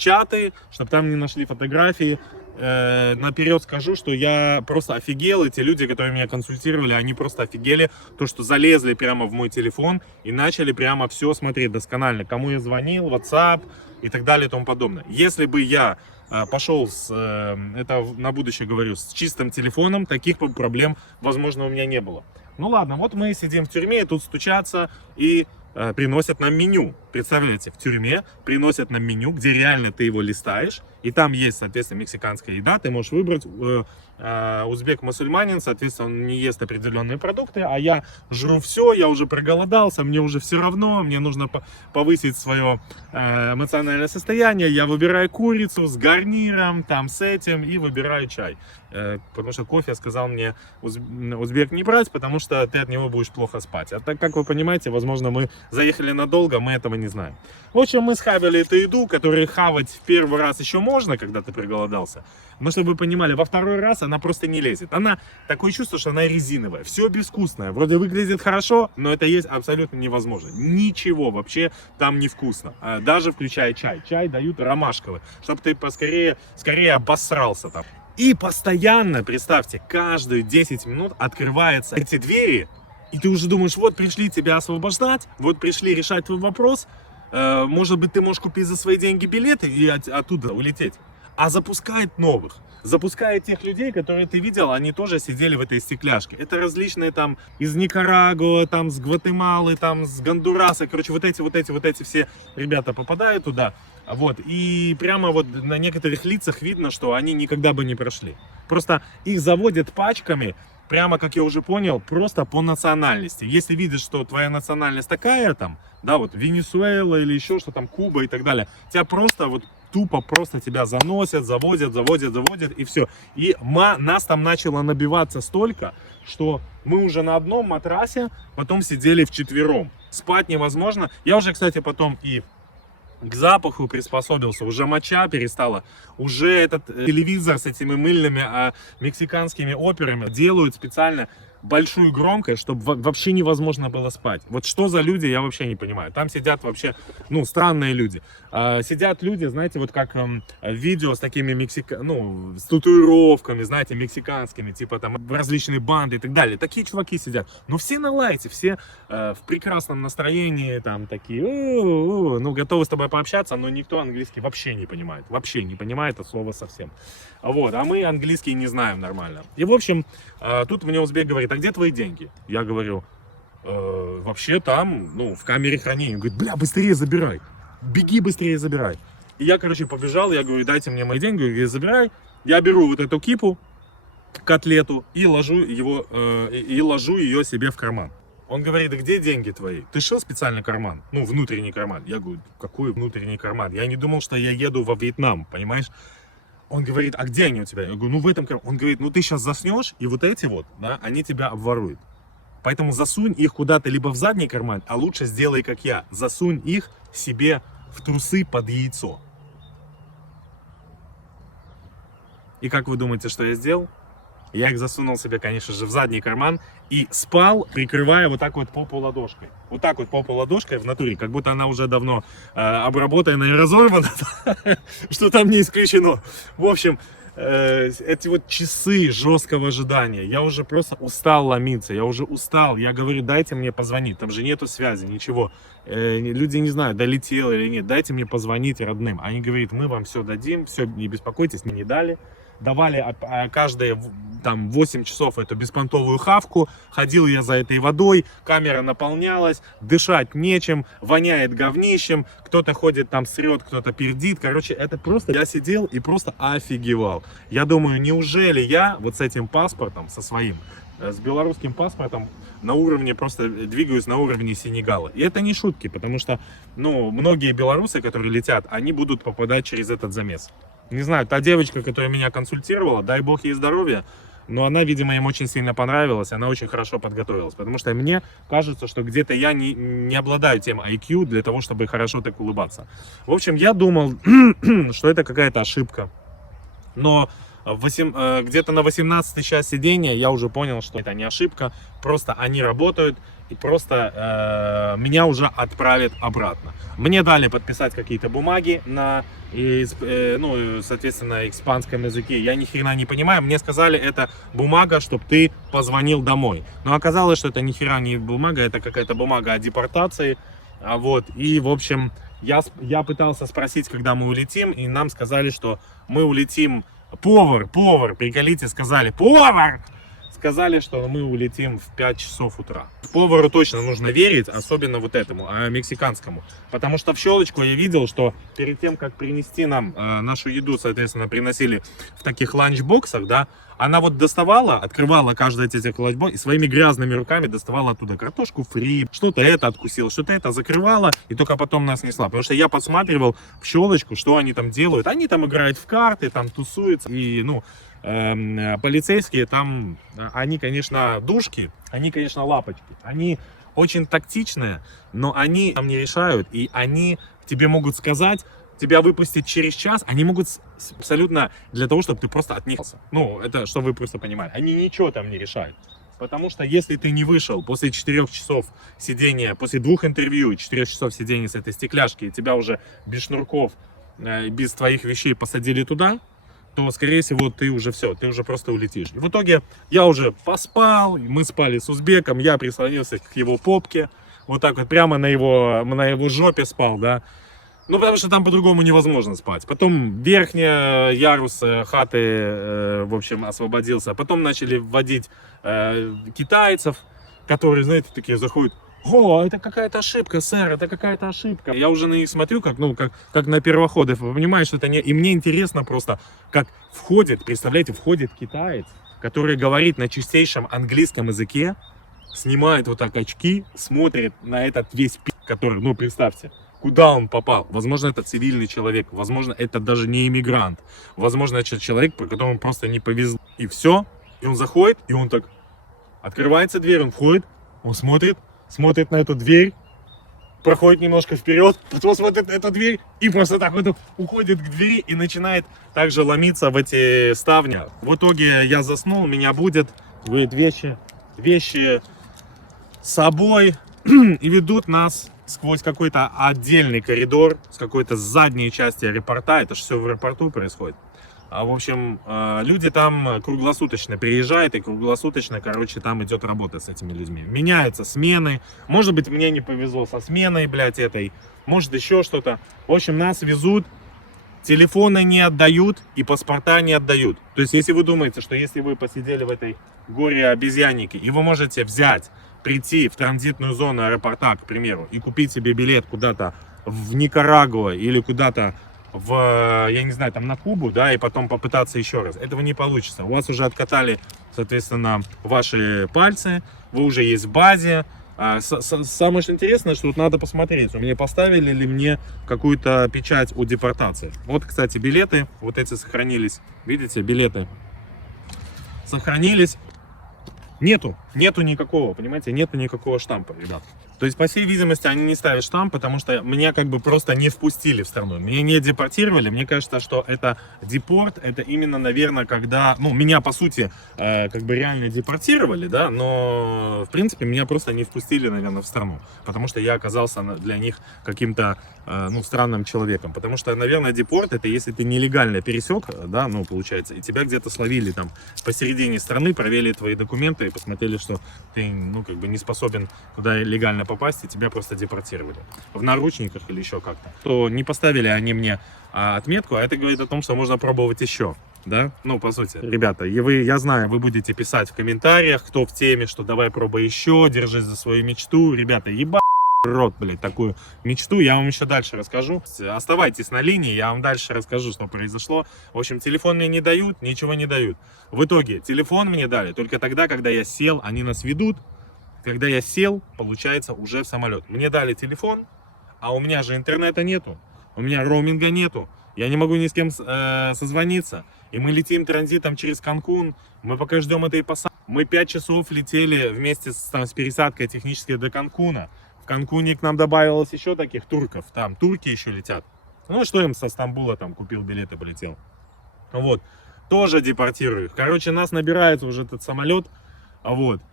чаты, чтобы там не нашли фотографии. Наперед скажу, что я просто офигел, эти люди, которые меня консультировали, они просто офигели, то, что залезли прямо в мой телефон и начали прямо все смотреть досконально, кому я звонил, WhatsApp и так далее и тому подобное. Если бы я пошел, это на будущее говорю, с чистым телефоном, таких проблем, возможно, у меня не было. Ну ладно, вот мы сидим в тюрьме, тут стучатся и приносят нам меню. Представляете, в тюрьме приносят нам меню, где реально ты его листаешь, и там есть, соответственно, мексиканская еда, ты можешь выбрать. Узбек-мусульманин, соответственно, он не ест определенные продукты, а я жру все, я уже проголодался, мне уже все равно, мне нужно повысить свое эмоциональное состояние, я выбираю курицу с гарниром, там с этим, и выбираю чай. Потому что кофе сказал мне узбек не брать, потому что ты от него будешь плохо спать. А так, как вы понимаете, возможно, мы заехали надолго, мы этого не знаем. В общем, мы схавали эту еду, которую хавать в первый раз еще можно, когда ты проголодался. Но чтобы вы понимали, во второй раз она просто не лезет. Она, такое чувство, что она резиновая, все безвкусное. Вроде выглядит хорошо, но это есть абсолютно невозможно. Ничего вообще там не вкусно. Даже включая чай. Чай дают ромашковый, чтобы ты скорее обосрался там. И постоянно, представьте, каждые 10 минут открываются эти двери, и ты уже думаешь, вот пришли тебя освобождать, вот пришли решать твой вопрос, может быть, ты можешь купить за свои деньги билеты и оттуда улететь. А запускает новых. Запускает тех людей, которые ты видел, они тоже сидели в этой стекляшке. Это различные там из Никарагуа, там с Гватемалы, там с Гондураса. Короче, вот эти все ребята попадают туда. Вот, и прямо вот на некоторых лицах видно, что они никогда бы не прошли. Просто их заводят пачками, прямо, как я уже понял, просто по национальности. Если видишь, что твоя национальность такая там, да, вот Венесуэла или еще что там, Куба и так далее, тебя просто вот тупо просто тебя заносят, заводят и все. И нас там начало набиваться столько, что мы уже на одном матрасе потом сидели вчетвером. Спать невозможно. Я уже, кстати, потом и к запаху приспособился, уже моча перестала, уже этот телевизор с этими мыльными мексиканскими операми делают специально большую громкость, чтобы вообще невозможно было спать. Вот что за люди, я вообще не понимаю. Там сидят вообще, ну, странные люди. Сидят люди, знаете, вот как видео с такими с татуировками, знаете, мексиканскими, типа там различные банды и так далее. Такие чуваки сидят. Но все на лайте, все в прекрасном настроении, там такие, ну, готовы с тобой пообщаться, но никто английский вообще не понимает. Вообще не понимает от слова совсем. Вот, а мы английский не знаем нормально. И, в общем, тут мне узбек говорит, а где твои деньги? Я говорю, вообще там, ну, в камере хранения. Он говорит, бля, быстрее забирай. Беги, быстрее забирай. И я, короче, побежал, я говорю, дайте мне мои деньги. Я забирай. Я беру вот эту кипу, котлету, и ложу ее себе в карман. Он говорит, где деньги твои? Ты шил специальный карман? Ну, внутренний карман. Я говорю, какой внутренний карман? Я не думал, что я еду во Вьетнам, понимаешь? Он говорит, а где они у тебя? Я говорю, ну в этом кармане. Он говорит, ну ты сейчас заснешь, и вот эти вот, да, они тебя обворуют. Поэтому засунь их куда-то либо в задний карман, а лучше сделай как я. Засунь их себе в трусы под яйцо. И как вы думаете, что я сделал? Я их засунул себе, конечно же, в задний карман и спал, прикрывая вот так вот попу ладошкой. Вот так вот попу ладошкой в натуре, как будто она уже давно обработана и разорвана, что там не исключено. В общем, эти вот часы жесткого ожидания, я уже просто устал ломиться, я уже устал. Я говорю, дайте мне позвонить, там же нету связи, ничего. Люди не знают, долетело или нет, дайте мне позвонить родным. Они говорят, мы вам все дадим, все, не беспокойтесь, мне не дали. Давали каждые там 8 часов эту беспонтовую хавку. Ходил я за этой водой, камера наполнялась, дышать нечем, воняет говнищем. Кто-то ходит там срет, кто-то пердит. Короче, это просто... Я сидел и просто офигевал. Я думаю, неужели я вот с этим паспортом, со своим, с белорусским паспортом на уровне, просто двигаюсь на уровне Сенегала. И это не шутки, потому что, ну, многие белорусы, которые летят, они будут попадать через этот замес. Не знаю, та девочка, которая меня консультировала, дай бог ей здоровья, но она, видимо, им очень сильно понравилась, она очень хорошо подготовилась, потому что мне кажется, что где-то я не обладаю тем IQ для того, чтобы хорошо так улыбаться. В общем, я думал, что это какая-то ошибка, но где-то на 18-й час сидения я уже понял, что это не ошибка, просто они работают, и просто меня уже отправят обратно. Мне дали подписать какие-то бумаги на, ну, соответственно, испанском языке. Я ни хрена не понимаю. Мне сказали, это бумага, чтобы ты позвонил домой. Но оказалось, что это ни хера не бумага, это какая-то бумага о депортации. Вот, и, в общем, я пытался спросить, когда мы улетим, и нам сказали, что мы улетим. Повар, приколите, сказали, повар! Сказали, что мы улетим в 5 часов утра. Повару точно нужно верить, особенно вот этому, мексиканскому. Потому что в щелочку я видел, что перед тем, как принести нам нашу еду, соответственно, приносили в таких ланчбоксах, да, она вот доставала, открывала каждый из этих ланчбоксов и своими грязными руками доставала оттуда картошку фри, что-то это откусила, что-то это закрывала и только потом нас несла. Потому что я подсматривал в щелочку, что они там делают. Они там играют в карты, там тусуются. И, ну, полицейские там, они, конечно, душки, они, конечно, лапочки. Они очень тактичные, но они там не решают. И они тебе могут сказать, тебя выпустить через час, они могут абсолютно для того, чтобы ты просто от них... Ну, это, чтобы вы просто понимали. Они ничего там не решают. Потому что если ты не вышел после 4 часов сидения, после 2 интервью и 4 часов сидения с этой стекляшки, и тебя уже без шнурков, без твоих вещей посадили туда, то, скорее всего, ты уже все, ты уже просто улетишь. И в итоге я уже поспал, мы спали с узбеком, я прислонился к его попке, вот так вот прямо на его жопе спал, да. Ну, потому что там по-другому невозможно спать. Потом верхний ярус хаты, в общем, освободился. Потом начали вводить китайцев, которые, знаете, такие заходят. О, это какая-то ошибка, сэр, это какая-то ошибка. Я уже на них смотрю, как на первоходов. Вы понимаете, что это не... И мне интересно просто, как входит, представляете, входит китаец, который говорит на чистейшем английском языке, снимает вот так очки, смотрит на этот весь который, ну, представьте, куда он попал. Возможно, это цивильный человек, возможно, это даже не иммигрант. Возможно, это человек, по которому просто не повезло. И все, и он заходит, и он так... Открывается дверь, он входит, он смотрит на эту дверь, проходит немножко вперед, потом смотрит на эту дверь и просто так вот уходит к двери и начинает также ломиться в эти ставни. В итоге я заснул, меня будет вещи с собой и ведут нас сквозь какой-то отдельный коридор, с какой-то задней части аэропорта. Это же все в аэропорту происходит. В общем, люди там круглосуточно приезжают, и круглосуточно, короче, там идет работа с этими людьми. Меняются смены. Может быть, мне не повезло со сменой, блядь, этой. Может, еще что-то. В общем, нас везут, телефоны не отдают и паспорта не отдают. То есть, если вы думаете, что если вы посидели в этой горе-обезьяннике, и вы можете взять, прийти в транзитную зону аэропорта, к примеру, и купить себе билет куда-то в Никарагуа или куда-то я не знаю, там на Кубу, да, и потом попытаться еще раз. Этого не получится. У вас уже откатали, соответственно, ваши пальцы, вы уже есть в базе. Самое что интересное, что тут надо посмотреть, у меня поставили ли мне какую-то печать о депортации. Вот, кстати, билеты, вот эти сохранились. Видите, билеты сохранились. Нету никакого, понимаете, нету никакого штампа, ребят. То есть, по всей видимости, они не ставят штамп, потому что меня как бы просто не впустили в страну. Меня не депортировали. Мне кажется, что это депорт, это именно, наверное, когда, ну, меня, по сути, как бы реально депортировали, да, но, в принципе, меня просто не впустили, наверное, в страну, потому что я оказался для них каким-то, ну, странным человеком. Потому что, наверное, депорт, это если ты нелегально пересек, да, ну, получается, и тебя где-то словили там посередине страны, проверили твои документы и посмотрели, что ты, ну, как бы не способен туда легально попасть, и тебя просто депортировали в наручниках или еще как-то. То не поставили они мне отметку, а это говорит о том, что можно пробовать еще, да? Ну, по сути, ребята, я знаю, вы будете писать в комментариях, кто в теме, что давай пробуй еще, держись за свою мечту. Ребята, ебать рот, блядь, такую мечту, я вам еще дальше расскажу. Оставайтесь на линии, я вам дальше расскажу, что произошло. В общем, телефон мне не дают, ничего не дают. В итоге, телефон мне дали только тогда, когда я сел, они нас ведут. Когда я сел, получается, уже в самолет. Мне дали телефон, а у меня же интернета нету, у меня роуминга нету, я не могу ни с кем созвониться. И мы летим транзитом через Канкун, мы пока ждем этой посадки. Мы 5 часов летели вместе с пересадкой технически до Канкуна. В Канкуне к нам добавилось еще таких турков, там турки еще летят. Ну что им со Стамбула там купил билет и полетел. Вот, тоже депортируют. Короче, нас набирается уже этот самолет. Вот.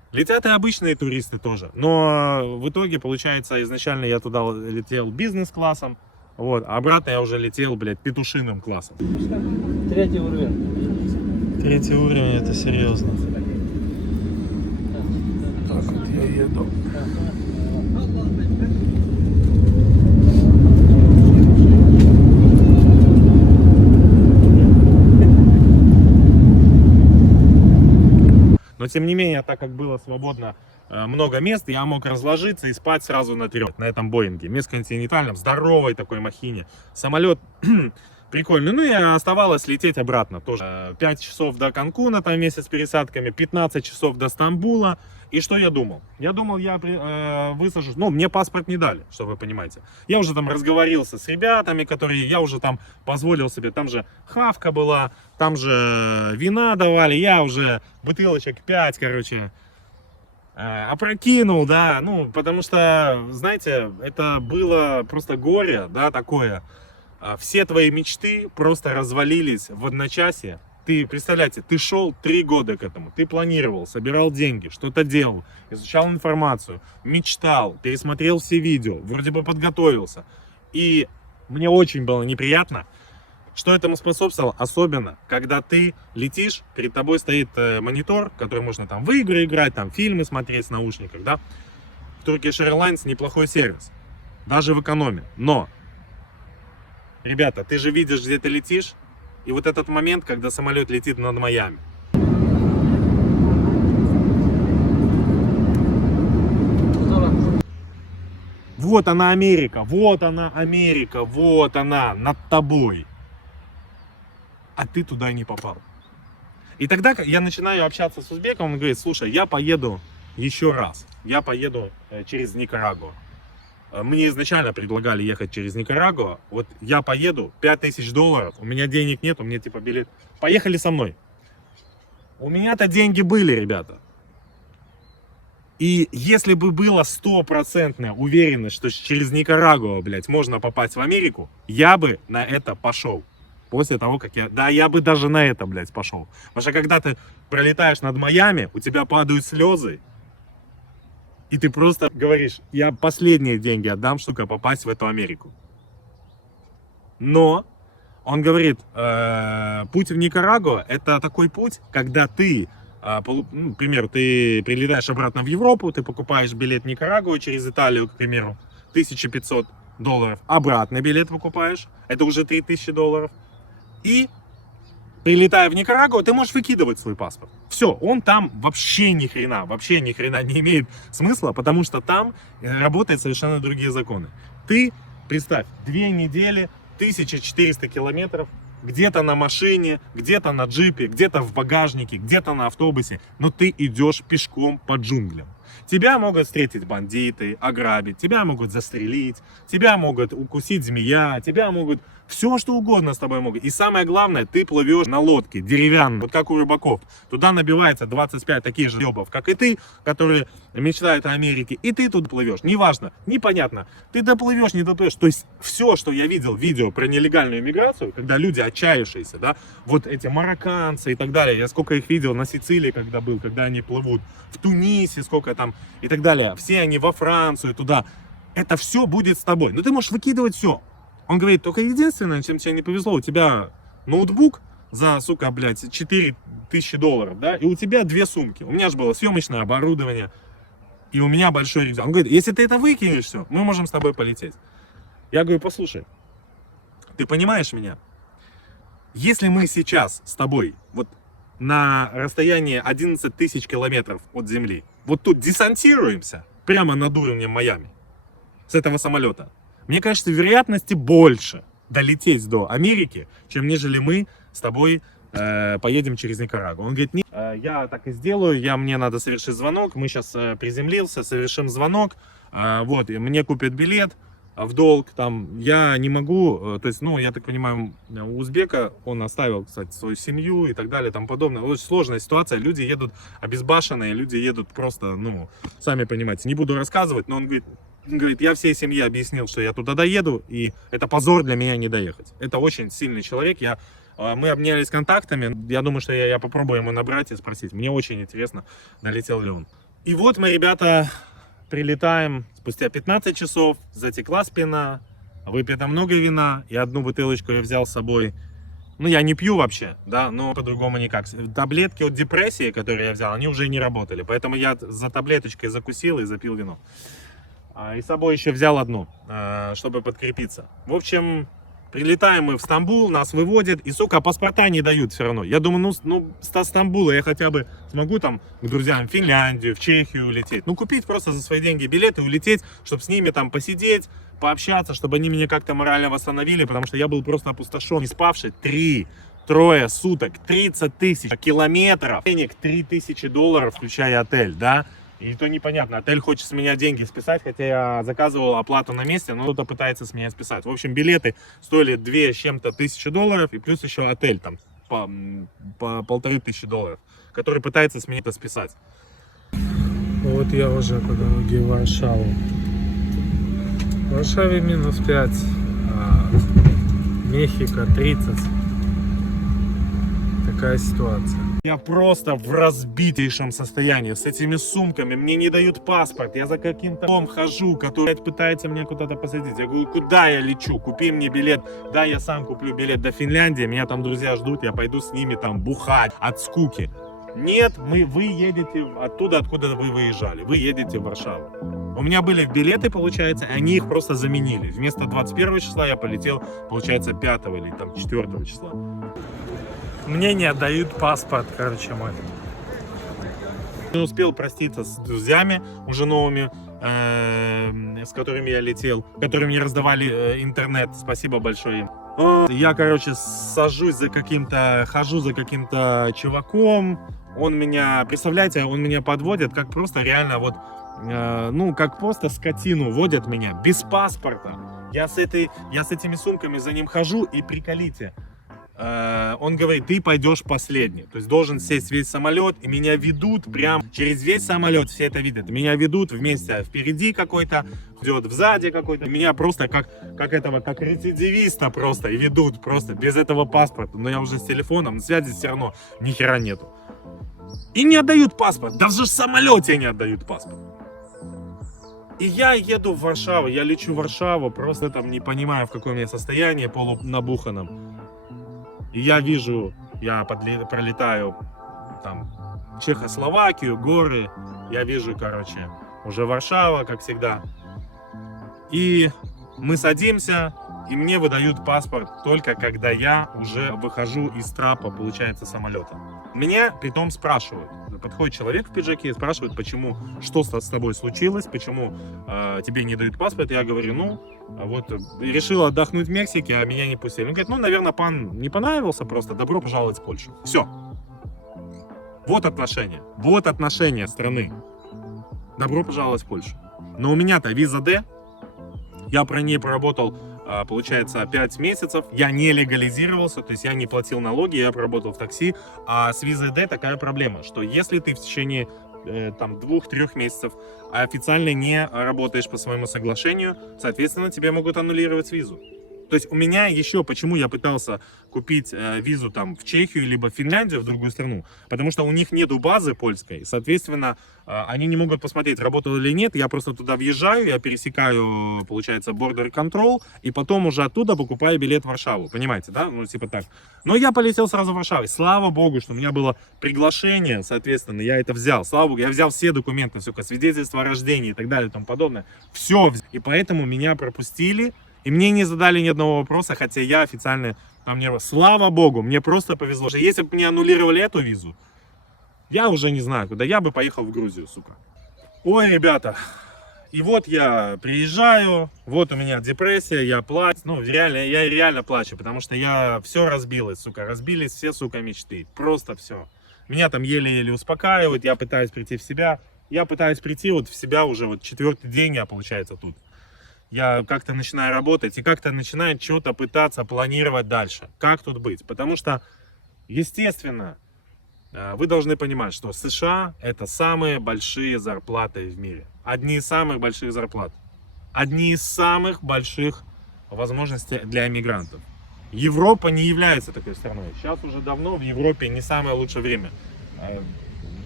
Летят и обычные туристы тоже. Но в итоге, получается, изначально я туда летел бизнес-классом, вот, а обратно я уже летел, блядь, петушиным классом. Третий уровень. Третий уровень, это серьезно. Так вот я еду. Но тем не менее, так как было свободно много мест, я мог разложиться и спать сразу на этом Боинге. Межконтинентальном, здоровой такой махине. Самолет прикольный. Ну и оставалось лететь обратно тоже. 5 часов до Канкуна, там вместе с пересадками, 15 часов до Стамбула. И что я думал? Я думал, я высажусь. Ну, мне паспорт не дали, что вы понимаете. Я уже там разговорился с ребятами, которые я уже там позволил себе. Там же хавка была, там же вина давали. Я уже бутылочек 5, короче, опрокинул, да. Ну, потому что, знаете, это было просто горе, да, такое. Все твои мечты просто развалились в одночасье. Ты, представляете, ты шел 3 года к этому, ты планировал, собирал деньги, что-то делал, изучал информацию, мечтал, пересмотрел все видео, вроде бы подготовился. И мне очень было неприятно, что этому способствовало, особенно, когда ты летишь, перед тобой стоит монитор, который можно там в игры играть, там фильмы смотреть с наушников, да. В Turkish Airlines неплохой сервис, даже в экономе, но, ребята, ты же видишь, где ты летишь. И вот этот момент, когда самолет летит над Майами. Вот она Америка, вот она над тобой. А ты туда не попал. И тогда я начинаю общаться с узбеком, он говорит: слушай, я поеду еще раз. Я поеду через Никарагуа. Мне изначально предлагали ехать через Никарагуа. Вот я поеду, $5000, у меня денег нет, у меня типа билет. Поехали со мной. У меня-то деньги были, ребята. И если бы была 100% уверенность, что через Никарагуа, блядь, можно попасть в Америку, я бы на это пошел. После того, как я бы даже на это, блядь, пошел. Потому что когда ты пролетаешь над Майами, у тебя падают слезы. И ты просто говоришь: я последние деньги отдам, чтобы попасть в эту Америку. Но он говорит, путь в Никарагуа — это такой путь, когда ты, ну, к примеру, ты прилетаешь обратно в Европу, ты покупаешь билет в Никарагуа через Италию, к примеру, $1500, обратный билет покупаешь, это уже $3000. И прилетая в Никарагуа, ты можешь выкидывать свой паспорт. Все, он там вообще ни хрена не имеет смысла, потому что там работают совершенно другие законы. Ты, представь, 2 недели, 1400 километров, где-то на машине, где-то на джипе, где-то в багажнике, где-то на автобусе, но ты идешь пешком по джунглям. Тебя могут встретить бандиты, ограбить, тебя могут застрелить, тебя могут укусить змея, тебя могут... Все, что угодно с тобой могут. И самое главное, ты плывешь на лодке деревянной, вот как у рыбаков. Туда набивается 25 таких же ебов, как и ты, которые мечтают о Америке. И ты тут плывешь. Неважно, непонятно. Ты доплывешь, не доплывешь. То есть все, что я видел в видео про нелегальную иммиграцию, когда люди отчаявшиеся, да, вот эти марокканцы и так далее. Я сколько их видел на Сицилии, когда был, когда они плывут. В Тунисе сколько там и так далее. Все они во Францию, туда. Это все будет с тобой. Но ты можешь выкидывать все. Он говорит: только единственное, чем тебе не повезло, у тебя ноутбук за, сука, блядь, $4000, да, и у тебя 2 сумки. У меня же было съемочное оборудование, и у меня большой рюкзак. Он говорит: если ты это выкинешь все, мы можем с тобой полететь. Я говорю: послушай, ты понимаешь меня? Если мы сейчас с тобой вот на расстоянии 11 000 километров от земли, вот тут десантируемся, прямо над уровнем Майами, с этого самолета, мне кажется, вероятности больше долететь до Америки, чем нежели мы с тобой поедем через Никарагуа. Он говорит: нет, я так и сделаю, мне надо совершить звонок, мы сейчас приземлился, совершим звонок, вот, и мне купят билет в долг, там, я не могу, то есть, ну, я так понимаю, у узбека, он оставил, кстати, свою семью и так далее, и тому подобное. Очень сложная ситуация, люди едут обезбашенные, люди едут просто, ну, сами понимаете, не буду рассказывать, но он говорит, я всей семье объяснил, что я туда доеду, и это позор для меня не доехать. Это очень сильный человек, мы обменялись контактами, я думаю, что я попробую ему набрать и спросить. Мне очень интересно, долетел ли он. И вот мы, ребята, прилетаем спустя 15 часов, затекла спина, выпито много вина, и одну бутылочку я взял с собой. Ну, я не пью вообще, да, но по-другому никак. Таблетки от депрессии, которые я взял, они уже не работали, поэтому я за таблеточкой закусил и запил вино. И с собой еще взял одну, чтобы подкрепиться. В общем, прилетаем мы в Стамбул, нас выводят, и, сука, паспорта не дают все равно. Я думаю, ну с Стамбула я хотя бы смогу там к друзьям в Финляндию, в Чехию улететь. Ну, купить просто за свои деньги билеты, улететь, чтобы с ними там посидеть, пообщаться, чтобы они меня как-то морально восстановили, потому что я был просто опустошен, не спавший 3-3 суток, 30 тысяч километров, денег $3000, включая отель, да? И то непонятно, отель хочет с меня деньги списать, хотя я заказывал оплату на месте, но кто-то пытается с меня списать. В общем, билеты стоили 2 с чем-то $1000, и плюс еще отель там по $1500, который пытается с меня это списать. Вот я уже по дороге в Варшаву. В Варшаве минус 5, а Мехико 30. Такая ситуация. Я просто в разбитейшем состоянии, с этими сумками, мне не дают паспорт, я за каким-то дом хожу, который пытается меня куда-то посадить. Я говорю, куда я лечу, купи мне билет, да, я сам куплю билет до Финляндии, меня там друзья ждут, я пойду с ними там бухать от скуки. Нет, вы едете оттуда, откуда вы выезжали, вы едете в Варшаву. У меня были билеты, получается, они их просто заменили. Вместо 21 числа я полетел, получается, 5 или там 4 числа. Мне не отдают паспорт, короче, мой. Не успел проститься с друзьями уже новыми, с которыми я летел, которые мне раздавали интернет. Спасибо большое им. Я, короче, хожу за каким-то чуваком. Он меня, представляете, он меня подводит, как просто реально вот, ну, как просто скотину водят меня без паспорта. Я с этими сумками за ним хожу, и приколите. Он говорит, ты пойдешь последний. То есть должен сесть весь самолет, и меня ведут прям через весь самолет, все это видят. Меня ведут вместе, впереди какой-то, идет сзади какой-то. Меня просто как рецидивиста просто, и ведут просто без этого паспорта. Но я уже с телефоном, на связи все равно ни хера нету. И не отдают паспорт, даже в самолете не отдают паспорт. И я еду в Варшаву, я лечу в Варшаву, просто там не понимаю, в каком я состоянии, полунабуханном. И я вижу, я пролетаю там Чехословакию, горы, я вижу, короче, уже Варшава, как всегда. И мы садимся, и мне выдают паспорт только когда я уже выхожу из трапа, получается, самолета. Меня притом спрашивают, подходит человек в пиджаке и спрашивает, почему, что с тобой случилось, почему тебе не дают паспорт. Я говорю, ну, вот решил отдохнуть в Мексике, а меня не пустили. Он говорит, ну, наверное, пан не понравился, просто добро пожаловать в Польшу. Все. Вот отношение страны. Добро пожаловать в Польшу. Но у меня-то виза D, я про ней проработал, получается, 5 месяцев, я не легализировался, то есть я не платил налоги, я проработал в такси, а с визой D такая проблема, что если ты в течение там 2-3 месяцев официально не работаешь по своему соглашению, соответственно, тебе могут аннулировать визу. То есть у меня еще, почему я пытался купить визу там в Чехию, либо в Финляндию, в другую страну, потому что у них нету базы польской, соответственно, они не могут посмотреть, работал или нет, я просто туда въезжаю, я пересекаю, получается, border control, и потом уже оттуда покупаю билет в Варшаву, понимаете, да, ну типа так. Но я полетел сразу в Варшаву, слава богу, что у меня было приглашение, соответственно, я это взял, слава богу, я взял все документы, все, свидетельство о рождении и так далее и тому подобное, все, и поэтому меня пропустили. И мне не задали ни одного вопроса, хотя я официально там не... Слава богу, мне просто повезло. Если бы мне аннулировали эту визу, я уже не знаю куда. Я бы поехал в Грузию, сука. Ой, ребята. И вот я приезжаю, вот у меня депрессия, я плачу. Ну, я реально плачу, потому что все разбилось, сука. Разбились все, сука, мечты. Просто все. Меня там еле-еле успокаивают, я пытаюсь прийти в себя. Я пытаюсь прийти вот в себя уже, вот 4-й день я, получается, тут. Я как-то начинаю работать и как-то начинаю что-то пытаться планировать дальше. Как тут быть? Потому что, естественно, вы должны понимать, что США это самые большие зарплаты в мире. Одни из самых больших зарплат. Одни из самых больших возможностей для иммигрантов. Европа не является такой страной. Сейчас уже давно в Европе не самое лучшее время.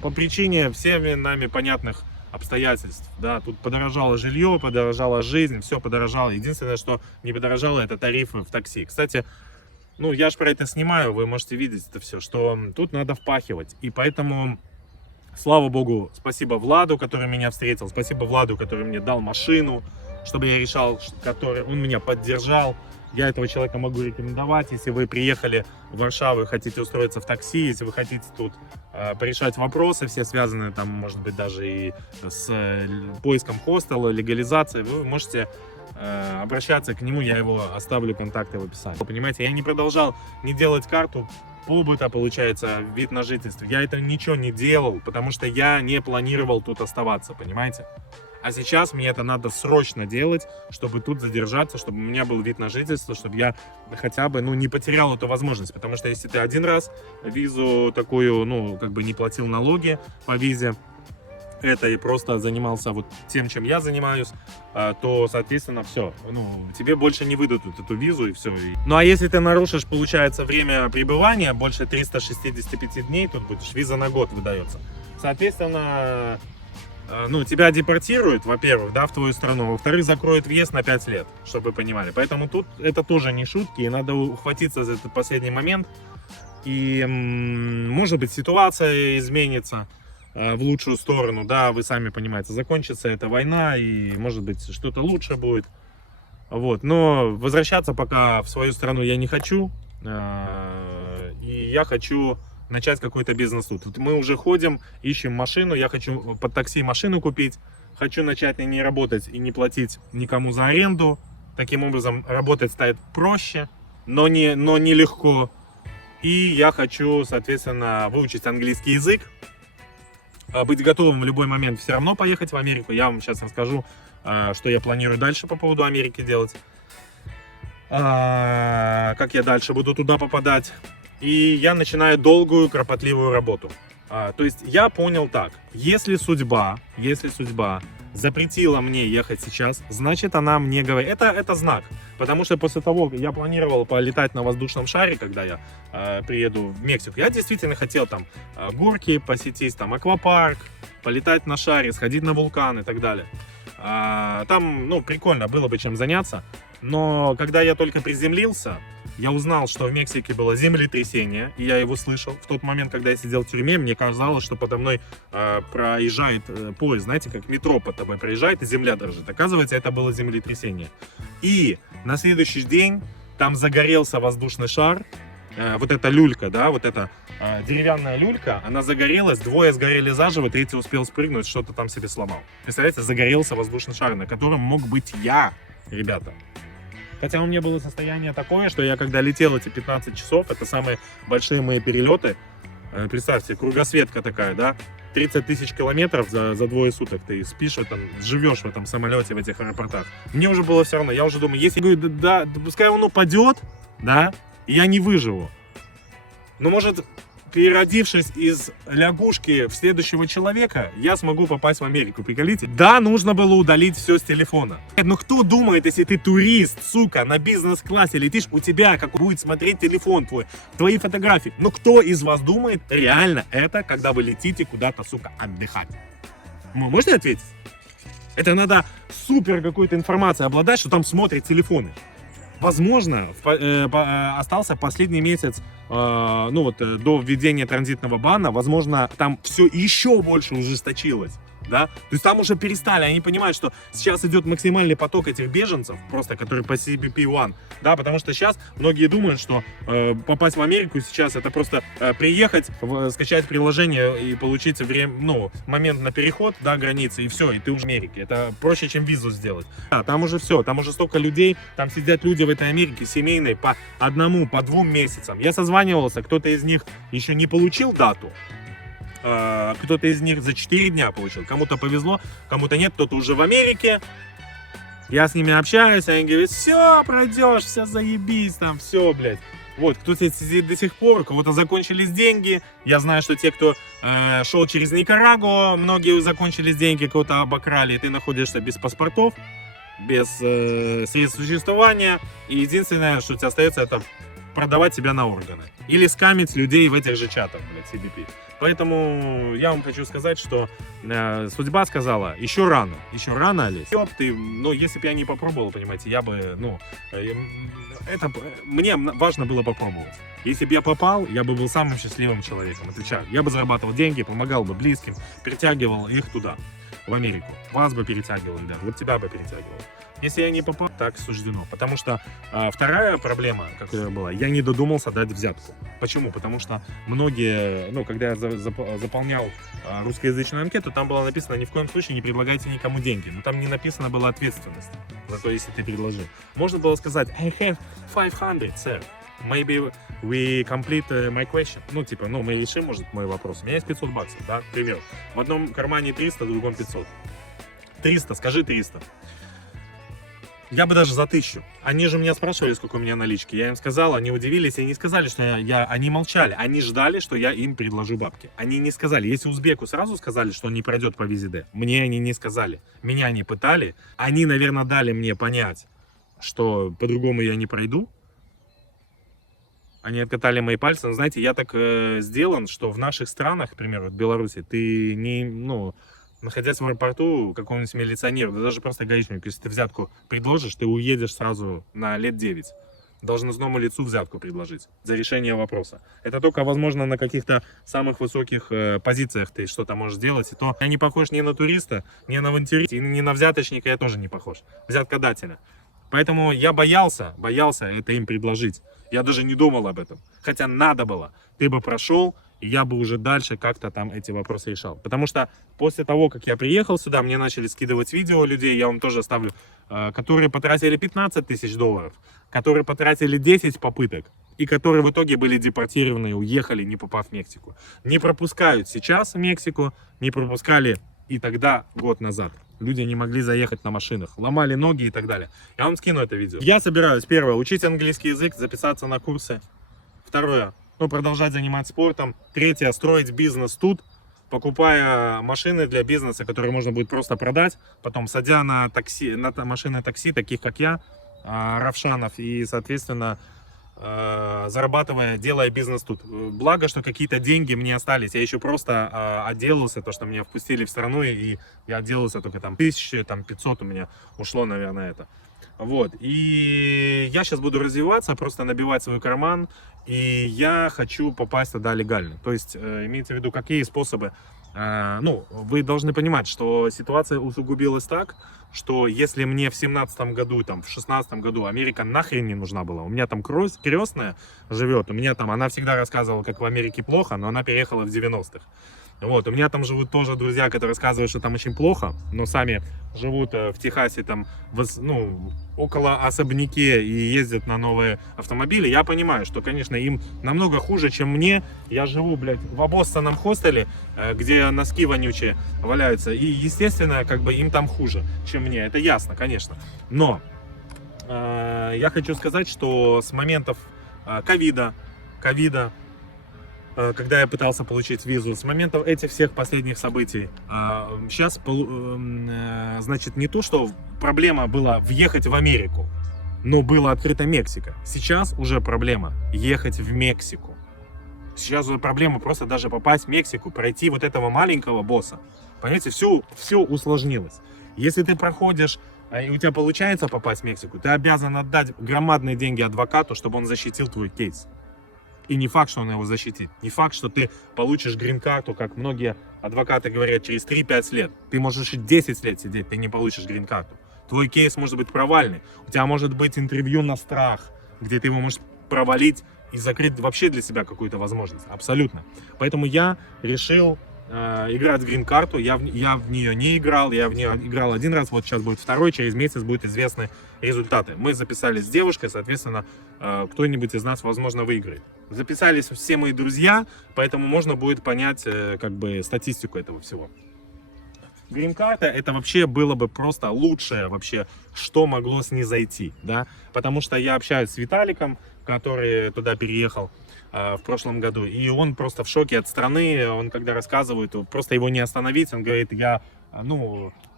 по причине всеми нами понятных обстоятельств. Да, тут подорожало жилье, подорожала жизнь, все подорожало. Единственное, что не подорожало, это тарифы в такси. Кстати, ну, я же про это снимаю, вы можете видеть это все, что тут надо впахивать. И поэтому, слава богу, спасибо Владу, который меня встретил, спасибо Владу, который мне дал машину, чтобы я решал, который он меня поддержал. Я этого человека могу рекомендовать, если вы приехали в Варшаву и хотите устроиться в такси, если вы хотите тут порешать вопросы, все связанные там, может быть, даже и с поиском хостела, легализацией, вы можете обращаться к нему, я его оставлю контакты в описании. Понимаете, я не продолжал не делать карту побыта, получается, вид на жительство. Я это ничего не делал, потому что я не планировал тут оставаться, понимаете? А сейчас мне это надо срочно делать, чтобы тут задержаться, чтобы у меня был вид на жительство, чтобы я хотя бы, ну, не потерял эту возможность. Потому что если ты один раз визу такую, ну, как бы не платил налоги по визе, это и просто занимался вот тем, чем я занимаюсь, то, соответственно, все, ну, тебе больше не выдадут эту визу и все. Ну, а если ты нарушишь, получается, время пребывания, больше 365 дней, тут будешь, виза на год выдается. Соответственно, ну, тебя депортируют, во-первых, да, в твою страну, во-вторых, закроют въезд на 5 лет, чтобы вы понимали. Поэтому тут это тоже не шутки, и надо ухватиться за этот последний момент. И, может быть, ситуация изменится в лучшую сторону, да, вы сами понимаете, закончится эта война, и, может быть, что-то лучше будет. Вот, но возвращаться пока в свою страну я не хочу, и я хочу начать какой-то бизнес тут. Мы уже ходим, ищем машину, я хочу под такси машину купить, хочу начать на ней работать и не платить никому за аренду. Таким образом, работать станет проще, но не легко. И я хочу, соответственно, выучить английский язык, быть готовым в любой момент все равно поехать в Америку. Я вам сейчас расскажу, что я планирую дальше по поводу Америки делать, как я дальше буду туда попадать. И я начинаю долгую, кропотливую работу. То есть я понял так, если судьба запретила мне ехать сейчас, значит она мне говорит, это знак. Потому что после того, как я планировал полетать на воздушном шаре, когда я приеду в Мексику, я действительно хотел там горки посетить, там аквапарк, полетать на шаре, сходить на вулкан и так далее. Там, ну, прикольно было бы чем заняться. Но когда я только приземлился, я узнал, что в Мексике было землетрясение, и я его слышал. В тот момент, когда я сидел в тюрьме, мне казалось, что подо мной проезжает поезд, знаете, как метро под тобой проезжает, и земля дрожит. Оказывается, это было землетрясение. И на следующий день там загорелся воздушный шар, вот эта люлька, да, вот эта деревянная люлька, она загорелась, двое сгорели заживо, третий успел спрыгнуть, что-то там себе сломал. Представляете, загорелся воздушный шар, на котором мог быть я, ребята. Хотя у меня было состояние такое, что я когда летел эти 15 часов, это самые большие мои перелеты, представьте, кругосветка такая, да, 30 тысяч километров за двое суток ты спишь, живешь в этом самолете, в этих аэропортах. Мне уже было все равно, я уже думаю, если, говорю, да, пускай он упадет, да, и я не выживу. Но может, переродившись из лягушки в следующего человека, я смогу попасть в Америку, приколите? Да, нужно было удалить все с телефона. Ну кто думает, если ты турист, сука, на бизнес-классе летишь, у тебя как будет смотреть телефон твой, твои фотографии. Ну кто из вас думает реально это, когда вы летите куда-то, сука, отдыхать? Вы можете ответить? Это надо супер какой-то информацией обладать, что там смотрят телефоны. Возможно, остался последний месяц, ну вот, до введения транзитного бана, возможно, там все еще больше ужесточилось, да, то есть там уже перестали, они понимают, что сейчас идет максимальный поток этих беженцев, просто, которые по CBP-1, да, потому что сейчас многие думают, что попасть в Америку сейчас это просто приехать, скачать приложение и получить время, ну, момент на переход, да, границы, и все, и ты уже в Америке, это проще, чем визу сделать. Да, там уже все, там уже столько людей, там сидят люди в этой Америке семейной по 1, по 2 месяцам. Я созванивался, кто-то из них еще не получил дату, кто-то из них за 4 дня получил. Кому-то повезло, кому-то нет, кто-то уже в Америке. Я с ними общаюсь, они говорят, все, пройдешь, все заебись, там, все, блядь. Вот, кто-то сидит до сих пор, у кого-то закончились деньги. Я знаю, что те, кто шел через Никарагуа, многие закончились деньги, кого-то обокрали, и ты находишься без паспортов, без средств существования. И единственное, что у тебя остается, это продавать себя на органы. Или скамить людей в этих же чатах, блядь, CBP. Поэтому я вам хочу сказать, что судьба сказала, еще рано, Олесь. Ёп ты, ну, если бы я не попробовал, понимаете, я бы, ну, мне важно было попробовать. Если бы я попал, я бы был самым счастливым человеком, отвечаю. Я бы зарабатывал деньги, помогал бы близким, перетягивал их туда, в Америку. Вас бы перетягивал, да, вот тебя бы перетягивал. Если я не попал, так суждено. Потому что вторая проблема, которая была, я не додумался дать взятку. Почему? Потому что многие, ну, когда я заполнял русскоязычную анкету, там было написано, ни в коем случае не предлагайте никому деньги. Но там не написано была ответственность за то, если ты предложил. Можно было сказать, I have 500, sir. Maybe we complete my question. Ну, типа, ну, мы решим, может, мой вопрос. У меня есть 500 баксов, да, к примеру. В одном кармане 300, в другом 500. 300, скажи 300. Я бы даже за 1000. Они же меня спрашивали, сколько у меня налички. Я им сказал, они удивились и не сказали, что они молчали. Они ждали, что я им предложу бабки. Они не сказали. Если узбеку сразу сказали, что он не пройдет по визе Д, мне они не сказали. Меня не пытали. Они, наверное, дали мне понять, что по-другому я не пройду. Они откатали мои пальцы. Но, знаете, я так сделан, что в наших странах, к примеру, в Беларуси, ты не, ну, находясь в аэропорту, какому-нибудь милиционеру, да даже просто гаишнику, если ты взятку предложишь, ты уедешь сразу на лет 9. Должностному лицу взятку предложить за решение вопроса. Это только, возможно, на каких-то самых высоких позициях ты что-то можешь делать. И то я не похож ни на туриста, ни на авантюриста, ни на взяточника я тоже не похож. Взяткодателя. Поэтому я боялся это им предложить. Я даже не думал об этом. Хотя надо было. Ты бы прошел, и я бы уже дальше как-то там эти вопросы решал. Потому что после того, как я приехал сюда, мне начали скидывать видео людей, я вам тоже оставлю, которые потратили $15 000, которые потратили 10 попыток, и которые в итоге были депортированы и уехали, не попав в Мексику. Не пропускают сейчас в Мексику, не пропускали и тогда, год назад. Люди не могли заехать на машинах, ломали ноги и так далее. Я вам скину это видео. Я собираюсь, первое, учить английский язык, записаться на курсы. Второе, ну, продолжать заниматься спортом. Третье, строить бизнес тут, покупая машины для бизнеса, которые можно будет просто продать. Потом садя на такси, на машины такси, таких как я, Равшанов, и, соответственно, зарабатывая, делая бизнес тут. Благо, что какие-то деньги мне остались. Я еще просто отделался, то, что меня впустили в страну, и я отделался только там 1500 у меня ушло, наверное, это. Вот, и я сейчас буду развиваться, просто набивать свой карман, и я хочу попасть туда легально. То есть, имеется в виду, какие способы. Ну, вы должны понимать, что ситуация усугубилась так, что если мне в 17 году, там, в 16 году Америка нахрен не нужна была, у меня там крестная живет, у меня там, она всегда рассказывала, как в Америке плохо, но она переехала в 90-х. Вот, у меня там живут тоже друзья, которые рассказывают, что там очень плохо, но сами живут в Техасе, там, ну, около особняке и ездят на новые автомобили. Я понимаю, что, конечно, им намного хуже, чем мне. Я живу, блядь, в обоссанном хостеле, где носки вонючие валяются. И, естественно, как бы им там хуже, чем мне. Это ясно, конечно. Но я хочу сказать, что с моментов ковида, когда я пытался получить визу, с моментов этих всех последних событий, сейчас, значит, не то, что проблема была въехать в Америку, но была открыта Мексика. Сейчас уже проблема ехать в Мексику. Сейчас уже проблема просто даже попасть в Мексику, пройти вот этого маленького босса. Понимаете, все усложнилось. Если ты проходишь, и у тебя получается попасть в Мексику, ты обязан отдать громадные деньги адвокату, чтобы он защитил твой кейс. И не факт, что он его защитит. Не факт, что ты получишь грин-карту, как многие адвокаты говорят, через 3-5 лет. Ты можешь и 10 лет сидеть, ты не получишь грин-карту. Твой кейс может быть провальный. У тебя может быть интервью на страх, где ты его можешь провалить и закрыть вообще для себя какую-то возможность. Абсолютно. Поэтому я решил играть в грин-карту. Я в нее не играл. Я в нее играл один раз. Вот сейчас будет второй. Через месяц будут известны результаты. Мы записались с девушкой. Соответственно, кто-нибудь из нас, возможно, выиграет. Записались все мои друзья. Поэтому можно будет понять как бы статистику этого всего. Грин-карта — это вообще было бы просто лучшее вообще, что могло снизойти, да, потому что я общаюсь с Виталиком, который туда переехал в прошлом году, и он просто в шоке от страны. Он когда рассказывает, просто его не остановить, он говорит, я, ну,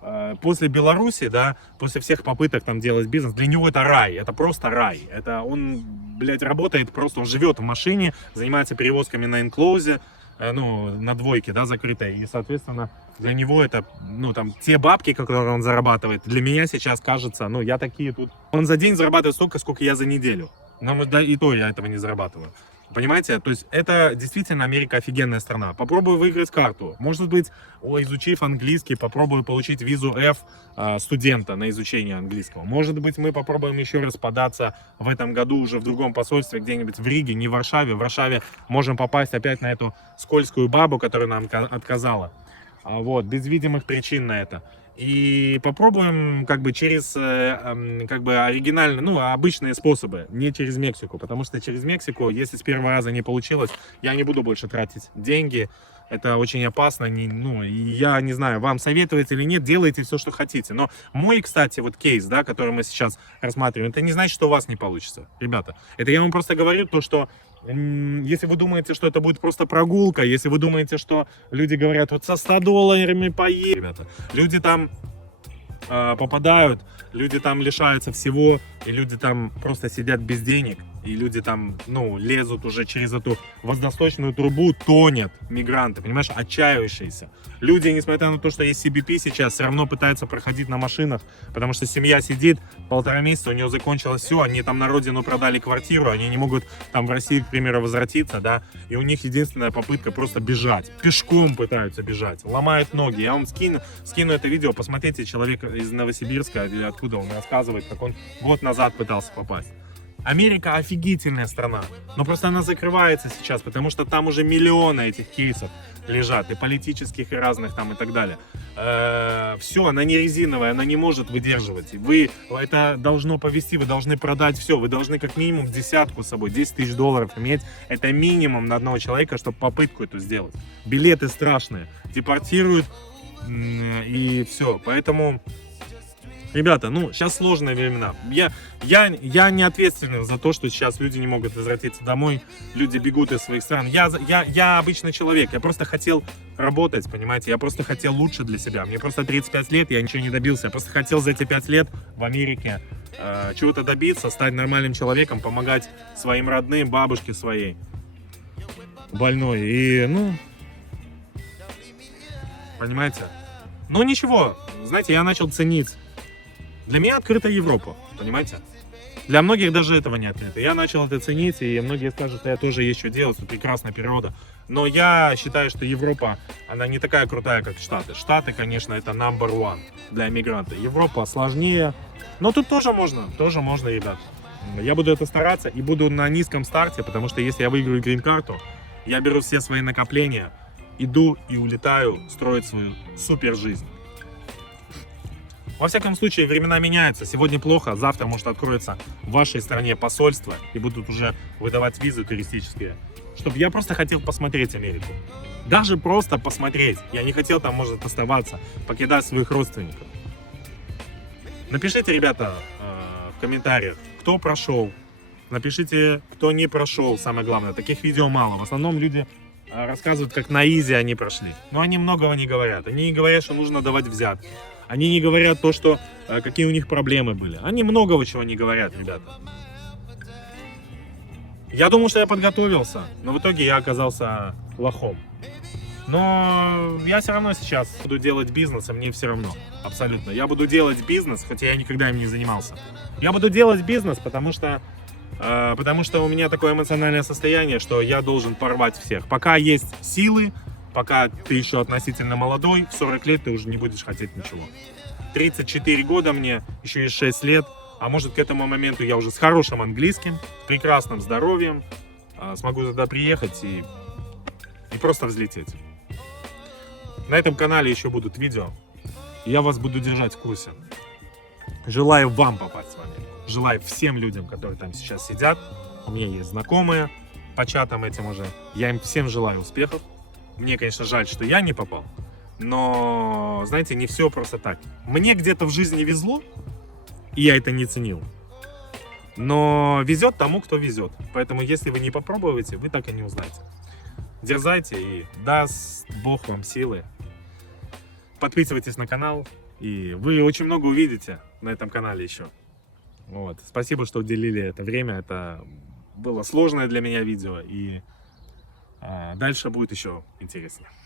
после Беларуси, да, после всех попыток там делать бизнес, для него это рай, это просто рай. Это он, блядь, работает просто, он живет в машине, занимается перевозками на инклоузе, ну, на двойке, да, закрытой, и, соответственно, для него это, ну, там, те бабки, которые он зарабатывает, для меня сейчас кажется, ну, я такие тут... Он за день зарабатывает столько, сколько я за неделю. Но, да, и то я этого не зарабатываю. Понимаете? То есть это действительно Америка офигенная страна. Попробую выиграть карту. Может быть, изучив английский, попробую получить визу F студента на изучение английского. Может быть, мы попробуем еще раз податься в этом году уже в другом посольстве, где-нибудь в Риге, не в Варшаве. В Варшаве можем попасть опять на эту скользкую бабу, которая нам отказала. Вот, без видимых причин на это. И попробуем как бы через как бы оригинальные, ну, обычные способы, не через Мексику, потому что через Мексику, если с первого раза не получилось, я не буду больше тратить деньги, это очень опасно, ну, и я не знаю, вам советовать или нет, делайте все, что хотите, но мой, кстати, вот кейс, да, который мы сейчас рассматриваем, это не значит, что у вас не получится, ребята, это я вам просто говорю то, что если вы думаете, что это будет просто прогулка, если вы думаете, что люди говорят, вот со 100 долларами поедем, ребята, люди там попадают, люди там лишаются всего, и люди там просто сидят без денег, и люди там, ну, лезут уже через эту воздосточную трубу, тонят мигранты, понимаешь, отчаявшиеся. Люди, несмотря на то, что есть CBP сейчас, все равно пытаются проходить на машинах, потому что семья сидит 1,5 месяца, у нее закончилось все, они там на родину продали квартиру, они не могут там в России, к примеру, возвратиться, да, и у них единственная попытка просто бежать, пешком пытаются бежать, ломают ноги. Я вам скину это видео, посмотрите, человек из Новосибирска, или откуда он рассказывает, как он год назад пытался попасть. Америка офигительная страна, но просто она закрывается сейчас, потому что там уже миллионы этих кейсов лежат, и политических, и разных там, и так далее. Все, она не резиновая, она не может выдерживать. Вы, это должно повести, вы должны продать все, вы должны как минимум десятку с собой, 10 тысяч долларов иметь. Это минимум на одного человека, чтобы попытку эту сделать. Билеты страшные, депортируют, и все, поэтому... Ребята, ну, сейчас сложные времена. Я не ответственен за то, что сейчас люди не могут возвратиться домой, люди бегут из своих стран. Я обычный человек, я просто хотел работать, понимаете, я просто хотел лучше для себя. Мне просто 35 лет, я ничего не добился, я просто хотел за эти 5 лет в Америке чего-то добиться, стать нормальным человеком, помогать своим родным, бабушке своей больной. И, ну, понимаете, ну ничего, знаете, я начал ценить. Для меня открыта Европа, понимаете? Для многих даже этого не открыто. Я начал это ценить, и многие скажут, что я тоже есть что делать, тут прекрасная природа. Но я считаю, что Европа, она не такая крутая, как Штаты. Штаты, конечно, это number one для иммигранта. Европа сложнее, но тут тоже можно, ребят. Я буду это стараться и буду на низком старте, потому что если я выиграю грин-карту, я беру все свои накопления, иду и улетаю строить свою супер жизнь. Во всяком случае, времена меняются. Сегодня плохо, завтра, может, откроется в вашей стране посольство и будут уже выдавать визы туристические. Чтобы я просто хотел посмотреть Америку. Даже просто посмотреть. Я не хотел там, может, оставаться, покидать своих родственников. Напишите, ребята, в комментариях, кто прошел. Напишите, кто не прошел, самое главное. Таких видео мало. В основном люди рассказывают, как на изи они прошли. Но они многого не говорят. Они не говорят, что нужно давать взятки. Они не говорят то, что какие у них проблемы были. Они многого чего не говорят, ребята. Я думал, что я подготовился, но в итоге я оказался лохом. Но я все равно сейчас буду делать бизнес, а мне все равно. Абсолютно. Я буду делать бизнес, хотя я никогда им не занимался. Я буду делать бизнес, потому что у меня такое эмоциональное состояние, что я должен порвать всех. Пока есть силы, пока ты еще относительно молодой, в 40 лет ты уже не будешь хотеть ничего. 34 года мне, еще есть 6 лет, а может к этому моменту я уже с хорошим английским, прекрасным здоровьем, смогу туда приехать и просто взлететь. На этом канале еще будут видео, и я вас буду держать в курсе. Желаю вам попасть в Америку. Желаю всем людям, которые там сейчас сидят. У меня есть знакомые по чатам этим уже. Я им всем желаю успехов. Мне, конечно, жаль, что я не попал. Но, знаете, не все просто так. Мне где-то в жизни везло, и я это не ценил. Но везет тому, кто везет. Поэтому, если вы не попробуете, вы так и не узнаете. Дерзайте, и даст Бог вам силы подписывайтесь на канал, и вы очень много увидите на этом канале еще. Вот. Спасибо, что уделили это время. Это было сложное для меня видео, и дальше будет еще интереснее.